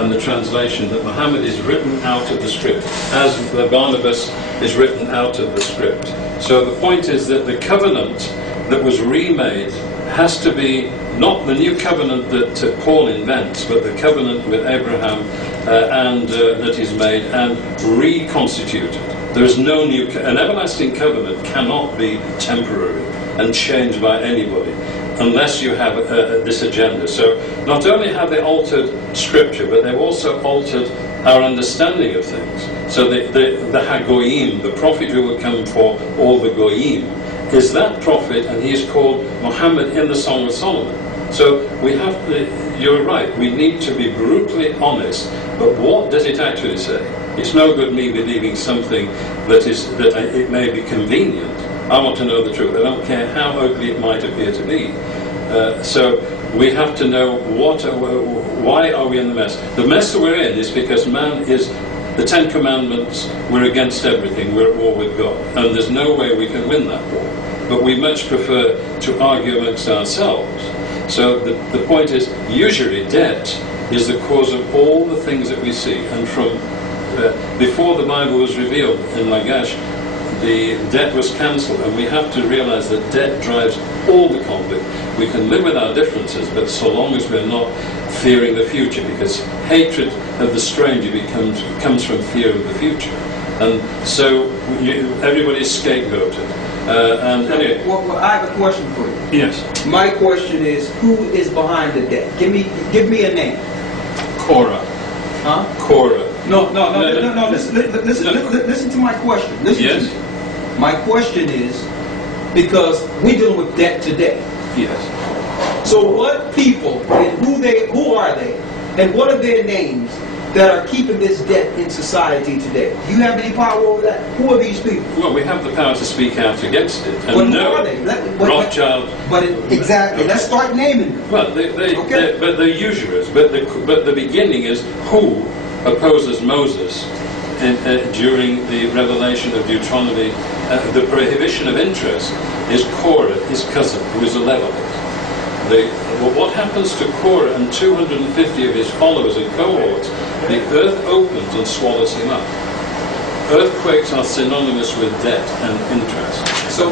and the translation that Muhammad is written out of the script, as Barnabas is written out of the script. So the point is that the covenant that was remade has to be not the new covenant that Paul invents, but the covenant with Abraham and that is made and reconstituted. There is no new, an everlasting covenant cannot be temporary and changed by anybody unless you have this agenda. So not only have they altered scripture, but they've also altered our understanding of things. So the Hagoyim, the prophet who will come for all the Goyim, is that prophet, and he is called Muhammad in the Song of Solomon. So we have to, you're right, we need to be brutally honest, but what does it actually say? It's no good me believing something that it may be convenient. I want to know the truth. I don't care how ugly it might appear to me. So we have to know why are we in the mess? The mess that we're in is because man is, the 10 Commandments, we're against everything, we're at war with God, and there's no way we can win that war. But we much prefer to argue amongst ourselves. So the point is, usually debt is the cause of all the things that we see. And from before the Bible was revealed in Lagash, the debt was cancelled, and we have to realize that debt drives all the conflict. We can live with our differences, but so long as we're not fearing the future, because hatred of the stranger comes from fear of the future. And so everybody's scapegoated. And anyway, well, I have a question for you. Yes. My question is, who is behind the debt? Give me a name. Korah. Huh? Korah. No. Listen to my question. Listen to me. My question is, because we're dealing with debt today. Yes. So what people and who are they, and what are their names that are keeping this debt in society today? Do you have any power over that? Who are these people? Well, we have the power to speak out against it. And who are they? Rothschild. Exactly. Let's start naming them. Well, but they're usurers. But the beginning is who opposes Moses during the revelation of Deuteronomy. The prohibition of interest is Korah, his cousin, who is a Levite. What happens to Korah and 250 of his followers and cohorts? The earth opens and swallows him up. Earthquakes are synonymous with debt and interest. So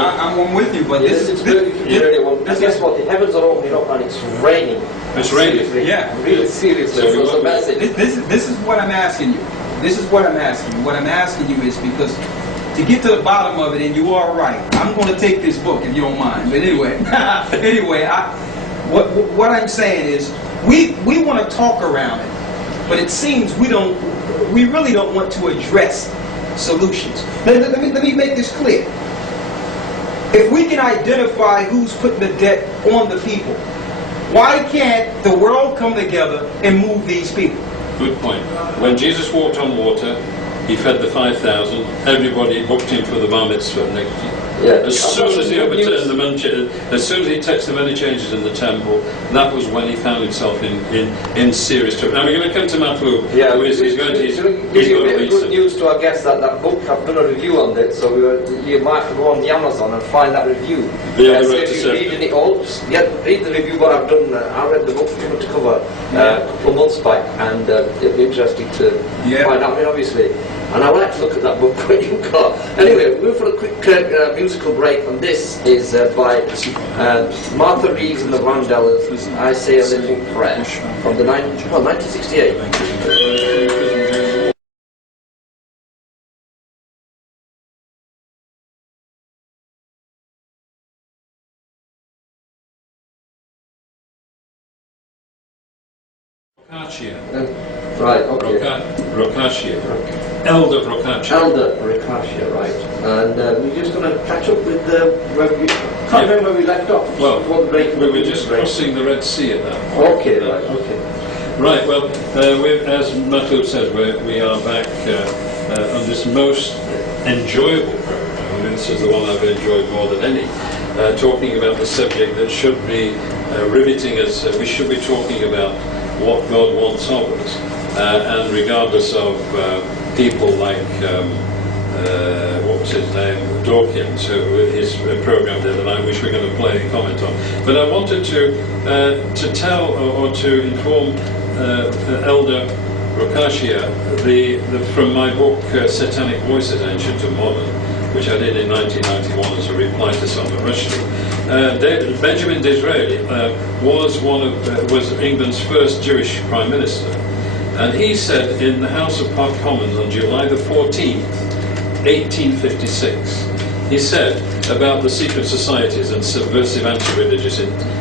I'm with you, but guess what? The heavens are opening up and it's raining. It's raining. Yeah, really seriously. So it's a message. This is what I'm asking you. This is what I'm asking you. What I'm asking you is because to get to the bottom of it, and you are right, I'm going to take this book if you don't mind. But anyway, What I'm saying is, we want to talk around it, but it seems we really don't want to address solutions. Let me make this clear. If we can identify who's putting the debt on the people, why can't the world come together and move these people? Good point. When Jesus walked on water, he fed the 5,000. Everybody booked him for the bar mitzvah next year. Yeah. As soon as he overturned the money, as soon as he takes the money changes in the temple, that was when he found himself in serious trouble. Now we're going to come to Matlub. Yeah, he's going to read good news to our guests that book. I've done a review on it, so you might go on the Amazon and find that review. If you're reading it all, read the review. What I've done, I read the book cover to cover a couple of months back, and it'll be interesting to find out. I mean, obviously. And I would like to look at that book when you got. Anyway, we'll move for a quick musical break, and this is by Martha Reeves and the Vandellas, I Say a Little Prayer, from the 1968. Right, okay. Rocaccia. Elder Rocaccia. Elder Rocaccia, right. And we're just going to catch up with can't remember where we left off. Well, we were just crossing the Red Sea at that point. Okay, right, okay. Right, well, as Matlub says, we are back on this most enjoyable program. I mean, this is the one I've enjoyed more than any. Talking about the subject that should be riveting us. We should be talking about what God wants of us. And regardless of people like, what was his name, Dawkins, who his program the other night, which we're going to play and comment on. But I wanted to tell or to inform Elder Rocaccia from my book Satanic Voices, Ancient and Modern, which I did in 1991 as a reply to Salman Rushdie. Benjamin Disraeli was England's first Jewish Prime Minister. And he said in the House of Commons on July the 14th, 1856, he said about the secret societies and subversive anti-religious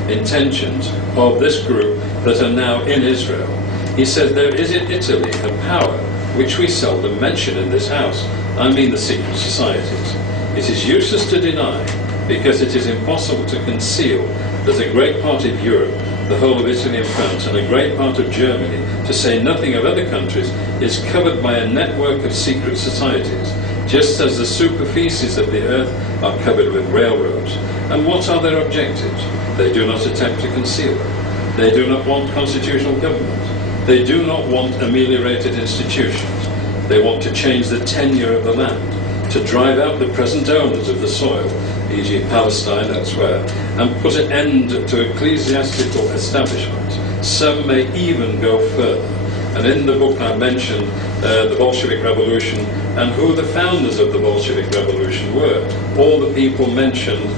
intentions of this group that are now in Israel. He said, there is in Italy a power which we seldom mention in this house. I mean the secret societies. It is useless to deny, because it is impossible to conceal that a great part of Europe, the whole of Italy and France, and a great part of Germany, to say nothing of other countries, is covered by a network of secret societies, just as the superficies of the earth are covered with railroads. And what are their objectives? They do not attempt to conceal them. They do not want constitutional government. They do not want ameliorated institutions. They want to change the tenure of the land, to drive out the present owners of the soil, e.g. Palestine, elsewhere, and put an end to ecclesiastical establishment. Some may even go further. And in the book I mentioned the Bolshevik Revolution and who the founders of the Bolshevik Revolution were. All the people mentioned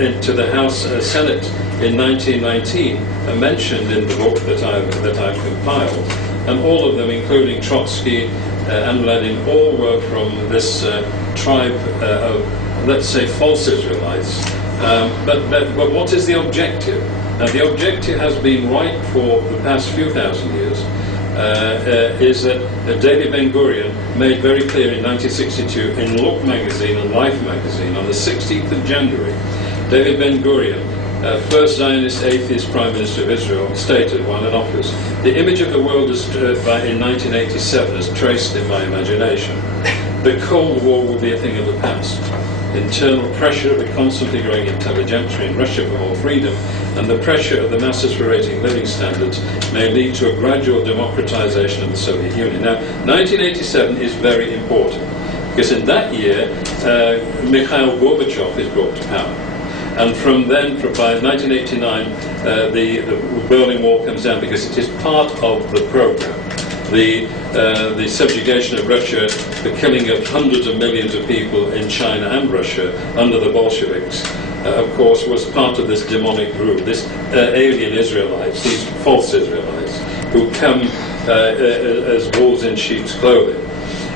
into the House Senate in 1919 are mentioned in the book that I've compiled. And all of them, including Trotsky and Lenin, all were from this tribe of, let's say, false Israelites. But what is the objective? Now, the objective has been right for the past few thousand years, is that David Ben-Gurion made very clear in 1962 in Look magazine and Life magazine on the 16th of January, David Ben-Gurion, first Zionist atheist Prime Minister of Israel, stated while in office, the image of the world in 1987 is traced in my imagination. The Cold War will be a thing of the past. Internal pressure of the constantly growing intelligentsia in Russia for more freedom and the pressure of the masses for raising living standards may lead to a gradual democratization of the Soviet Union. Now, 1987 is very important because in that year, Mikhail Gorbachev is brought to power. And from then, by 1989, the Berlin Wall comes down because it is part of the program. The subjugation of Russia, the killing of hundreds of millions of people in China and Russia under the Bolsheviks, of course, was part of this demonic group, this alien Israelites, these false Israelites, who come as wolves in sheep's clothing.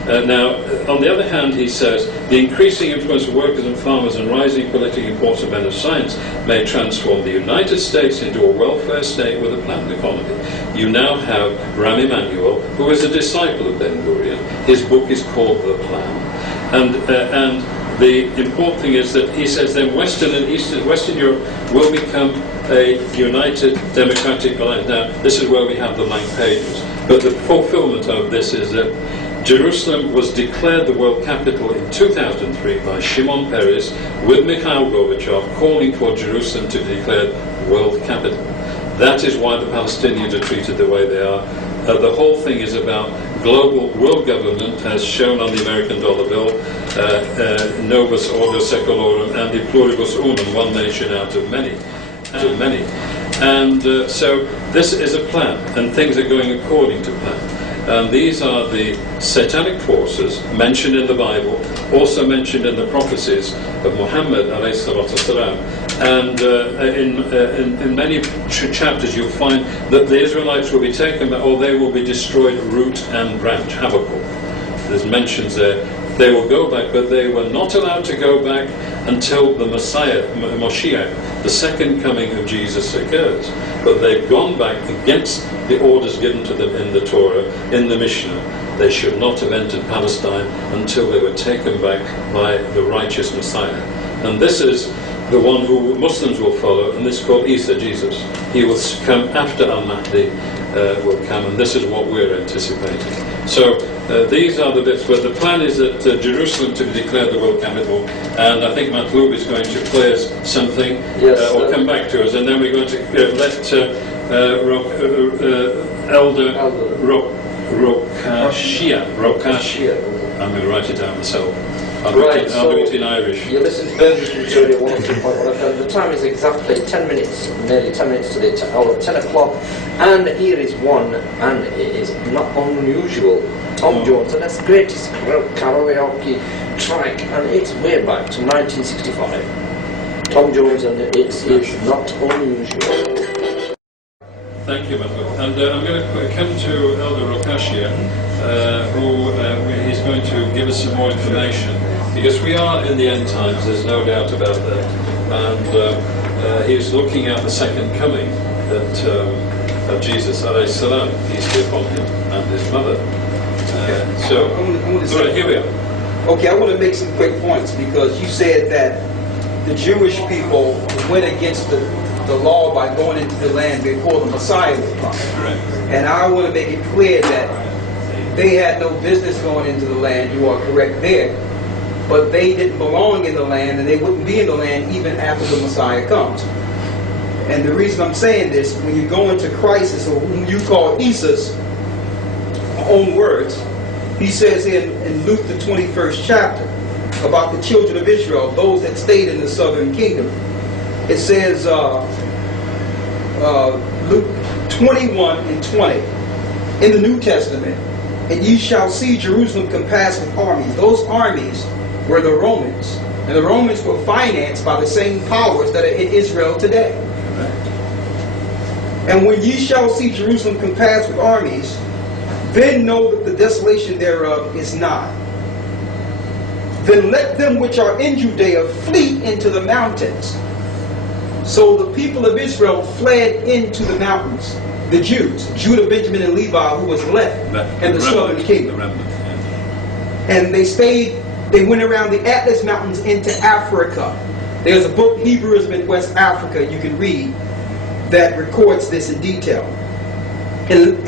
Now, on the other hand, he says, the increasing influence of workers and farmers and rising political importance of men of science may transform the United States into a welfare state with a planned economy. You now have Rahm Emanuel, who is a disciple of Ben-Gurion. His book is called The Plan. And the important thing is that he says then Western and Western Europe will become a united democratic alliance. Now, this is where we have the blank pages. But the fulfillment of this is that Jerusalem was declared the world capital in 2003 by Shimon Peres with Mikhail Gorbachev calling for Jerusalem to be declared world capital. That is why the Palestinians are treated the way they are. The whole thing is about global world government, as shown on the American dollar bill, Novus Ordo Secularum and the Pluribus Unum, one nation out of many. And so this is a plan, and things are going according to plan. And these are the satanic forces mentioned in the Bible, also mentioned in the prophecies of Muhammad alayhi salatu wasalam. And in many chapters you'll find that the Israelites will be taken back, or they will be destroyed root and branch. Habakkuk. There's mentions there. They will go back, but they were not allowed to go back until the Messiah, Moshiach, the second coming of Jesus occurs. But they've gone back against the orders given to them in the Torah, in the Mishnah. They should not have entered Palestine until they were taken back by the righteous Messiah. And this is the one who Muslims will follow, and this is called Isa, Jesus. He will come after Al-Mahdi will come, and this is what we're anticipating. So these are the bits, but the plan is that Jerusalem to be declared the world capital, and I think Matlub is going to play us something, or come back to us, and then we're going to let Elder Rokashia. I'm going to write it down myself. I'll do it in Irish. You listen to Birmingham Radio 102.1. The time is exactly 10 minutes, nearly 10 minutes to the hour of 10 o'clock. And here is one, and it is not unusual. Tom Jones, and that's the greatest karaoke track, and it's way back to 1965. Tom Jones, and it is not unusual. Thank you, Matthew. And I'm going to come to Elder Rokashia, who he's going to give us some more information, because we are in the end times, there's no doubt about that. And he's looking at the second coming of Jesus, alayhi salam, peace be upon him, and his mother. Here we are. Okay, I want to make some quick points, because you said that the Jewish people went against the law by going into the land before the Messiah would come. Correct. And I want to make it clear that they had no business going into the land. You are correct there. But they didn't belong in the land, and they wouldn't be in the land even after the Messiah comes. And the reason I'm saying this, when you go into crisis, or when you call Isa's own words, he says in Luke the 21st chapter about the children of Israel, those that stayed in the southern kingdom. It says, Luke 21 and 20, in the New Testament, and ye shall see Jerusalem compassed with armies. Those armies were the Romans, and the Romans were financed by the same powers that are in Israel today. And when ye shall see Jerusalem compassed with armies, then know that the desolation thereof is nigh. Then let them which are in Judea flee into the mountains. So the people of Israel fled into the mountains. The Jews, Judah, Benjamin, and Levi, who was left in the southern kingdom. And they went around the Atlas Mountains into Africa. There's a book, Hebrewism in West Africa, you can read, that records this in detail. And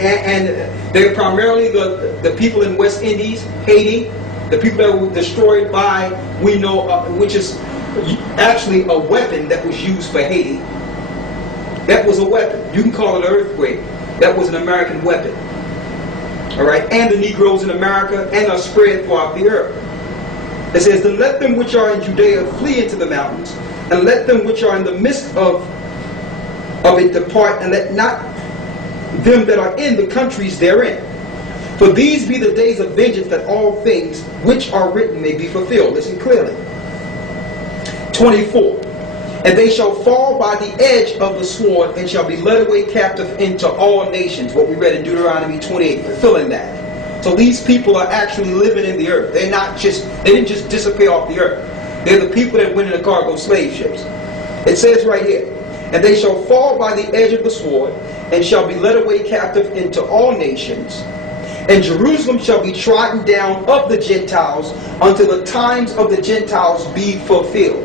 they're primarily the people in West Indies, Haiti, the people that were destroyed by, we know, which is actually a weapon that was used for Haiti. That was a weapon. You can call it an earthquake. That was an American weapon. All right, and the Negroes in America, and are spread throughout the earth. It says, then let them which are in Judea flee into the mountains, and let them which are in the midst of it depart, and let not them that are in the countries therein. For these be the days of vengeance, that all things which are written may be fulfilled. Listen clearly. 24. And they shall fall by the edge of the sword, and shall be led away captive into all nations. What we read in Deuteronomy 28, fulfilling that. So these people are actually living in the earth. They didn't just disappear off the earth. They're the people that went in the cargo slave ships. It says right here, and they shall fall by the edge of the sword, and shall be led away captive into all nations. And Jerusalem shall be trodden down of the Gentiles until the times of the Gentiles be fulfilled.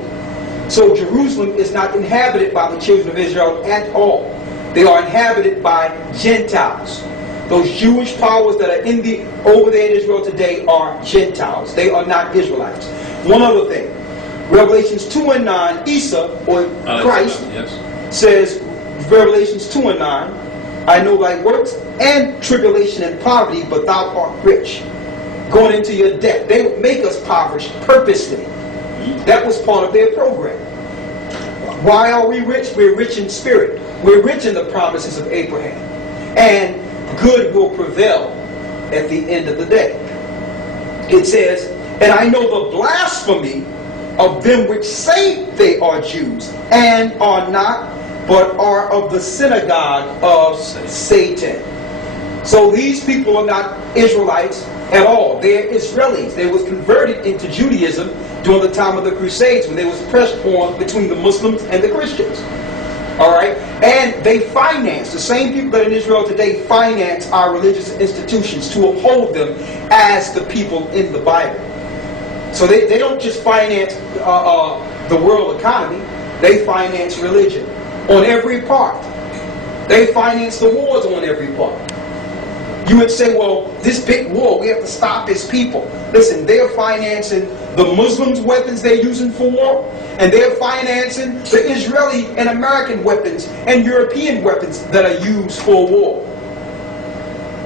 So Jerusalem is not inhabited by the children of Israel at all. They are inhabited by Gentiles. Those Jewish powers that are over there in Israel today are Gentiles. They are not Israelites. One other thing. Revelations 2 and 9, Isa, or Christ, says, Revelations 2 and 9, I know thy works and tribulation and poverty, but thou art rich. Going into your debt. They would make us impoverished purposely. That was part of their program. Why are we rich? We're rich in spirit. We're rich in the promises of Abraham. And good will prevail at the end of the day. It says, and I know the blasphemy of them which say they are Jews, and are not, but are of the synagogue of Satan. So these people are not Israelites at all. They're Israelis. They was converted into Judaism during the time of the Crusades, when they was pressed on between the Muslims and the Christians. Alright? And they finance, the same people that in Israel today finance our religious institutions to uphold them as the people in the Bible. So they don't just finance the world economy, they finance religion on every part. They finance the wars on every part. You would say, well, this big war, we have to stop his people. Listen, they're financing the Muslims' weapons they're using for war, and they're financing the Israeli and American weapons and European weapons that are used for war.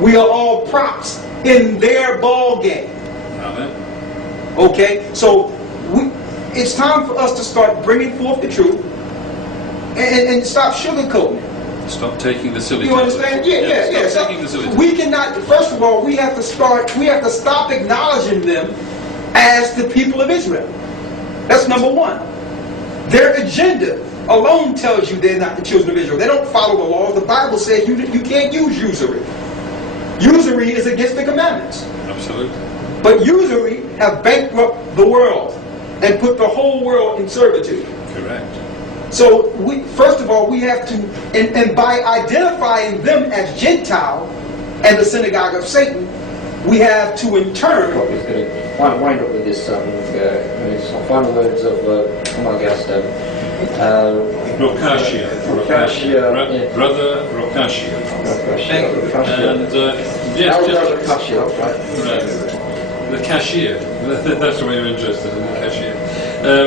We are all props in their ball game. Amen. Okay, so it's time for us to start bringing forth the truth and stop sugarcoating it. Stop taking the silly. You understand? Yeah. Stop taking the silly. We cannot. First of all, we have to stop acknowledging them as the people of Israel. That's number one. Their agenda alone tells you they're not the children of Israel. They don't follow the laws. The Bible says you can't use usury. Usury is against the commandments. Absolutely. But usury have bankrupted the world and put the whole world in servitude. Correct. So, first of all, we have to, and by identifying them as Gentile and the synagogue of Satan, we have to in turn... Probably going to wind up with this some final words of my guest, Rokashia. Brother Rokashia. And yes, the cashier. That's the way you're interested in, the cashier.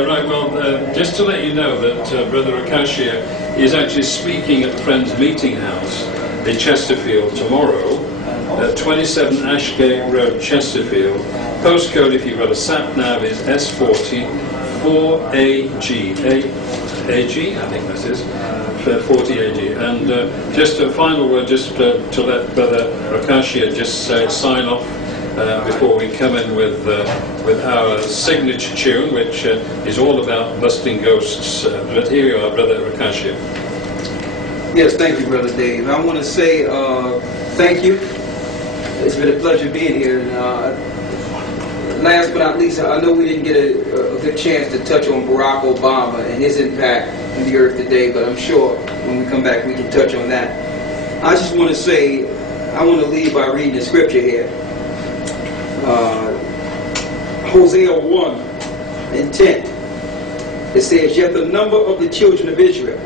Right, well, just to let you know that Brother Akashia is actually speaking at the Friends Meeting House in Chesterfield tomorrow, 27 Ashgate Road, Chesterfield. Postcode, if you've got a sat-nav, is S40 4AG. AG, I think that is. 40 AG. And just a final word, just to let Brother Akashia just sign off before we come in with our signature tune, which is all about busting ghosts. But here you are, Brother Akashia. Yes, thank you, Brother Dave. I want to say thank you. It's been a pleasure being here. And, last but not least, I know we didn't get a good chance to touch on Barack Obama and his impact in the earth today, but I'm sure when we come back we can touch on that. I just want to say, I want to lead by reading the scripture here. Hosea 1 and 10. It says, yet the number of the children of Israel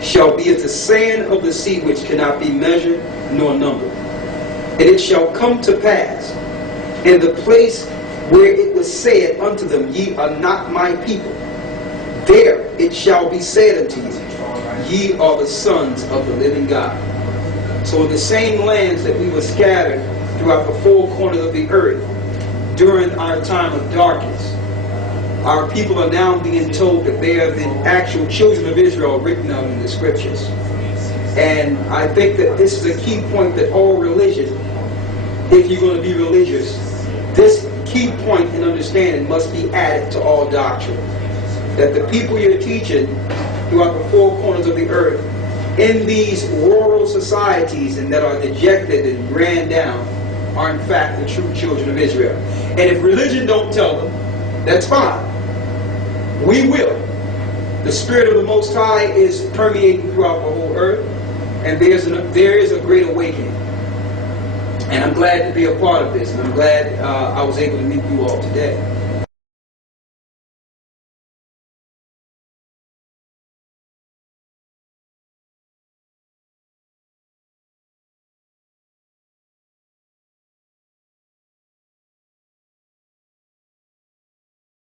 shall be as the sand of the sea, which cannot be measured nor numbered. And it shall come to pass in the place where it was said unto them, ye are not my people, there it shall be said unto you, ye are the sons of the living God. So in the same lands that we were scattered throughout the four corners of the earth during our time of darkness, our people are now being told that they are the actual children of Israel written out in the scriptures. And I think that this is a key point that all religion, if you're going to be religious, this key point in understanding must be added to all doctrine. That the people you're teaching throughout the four corners of the earth, in these rural societies and that are dejected and ran down, are in fact the true children of Israel. And if religion don't tell them, that's fine. We will. The Spirit of the Most High is permeating throughout the whole earth, and there is a great awakening. And I'm glad to be a part of this, and I'm glad I was able to meet you all today.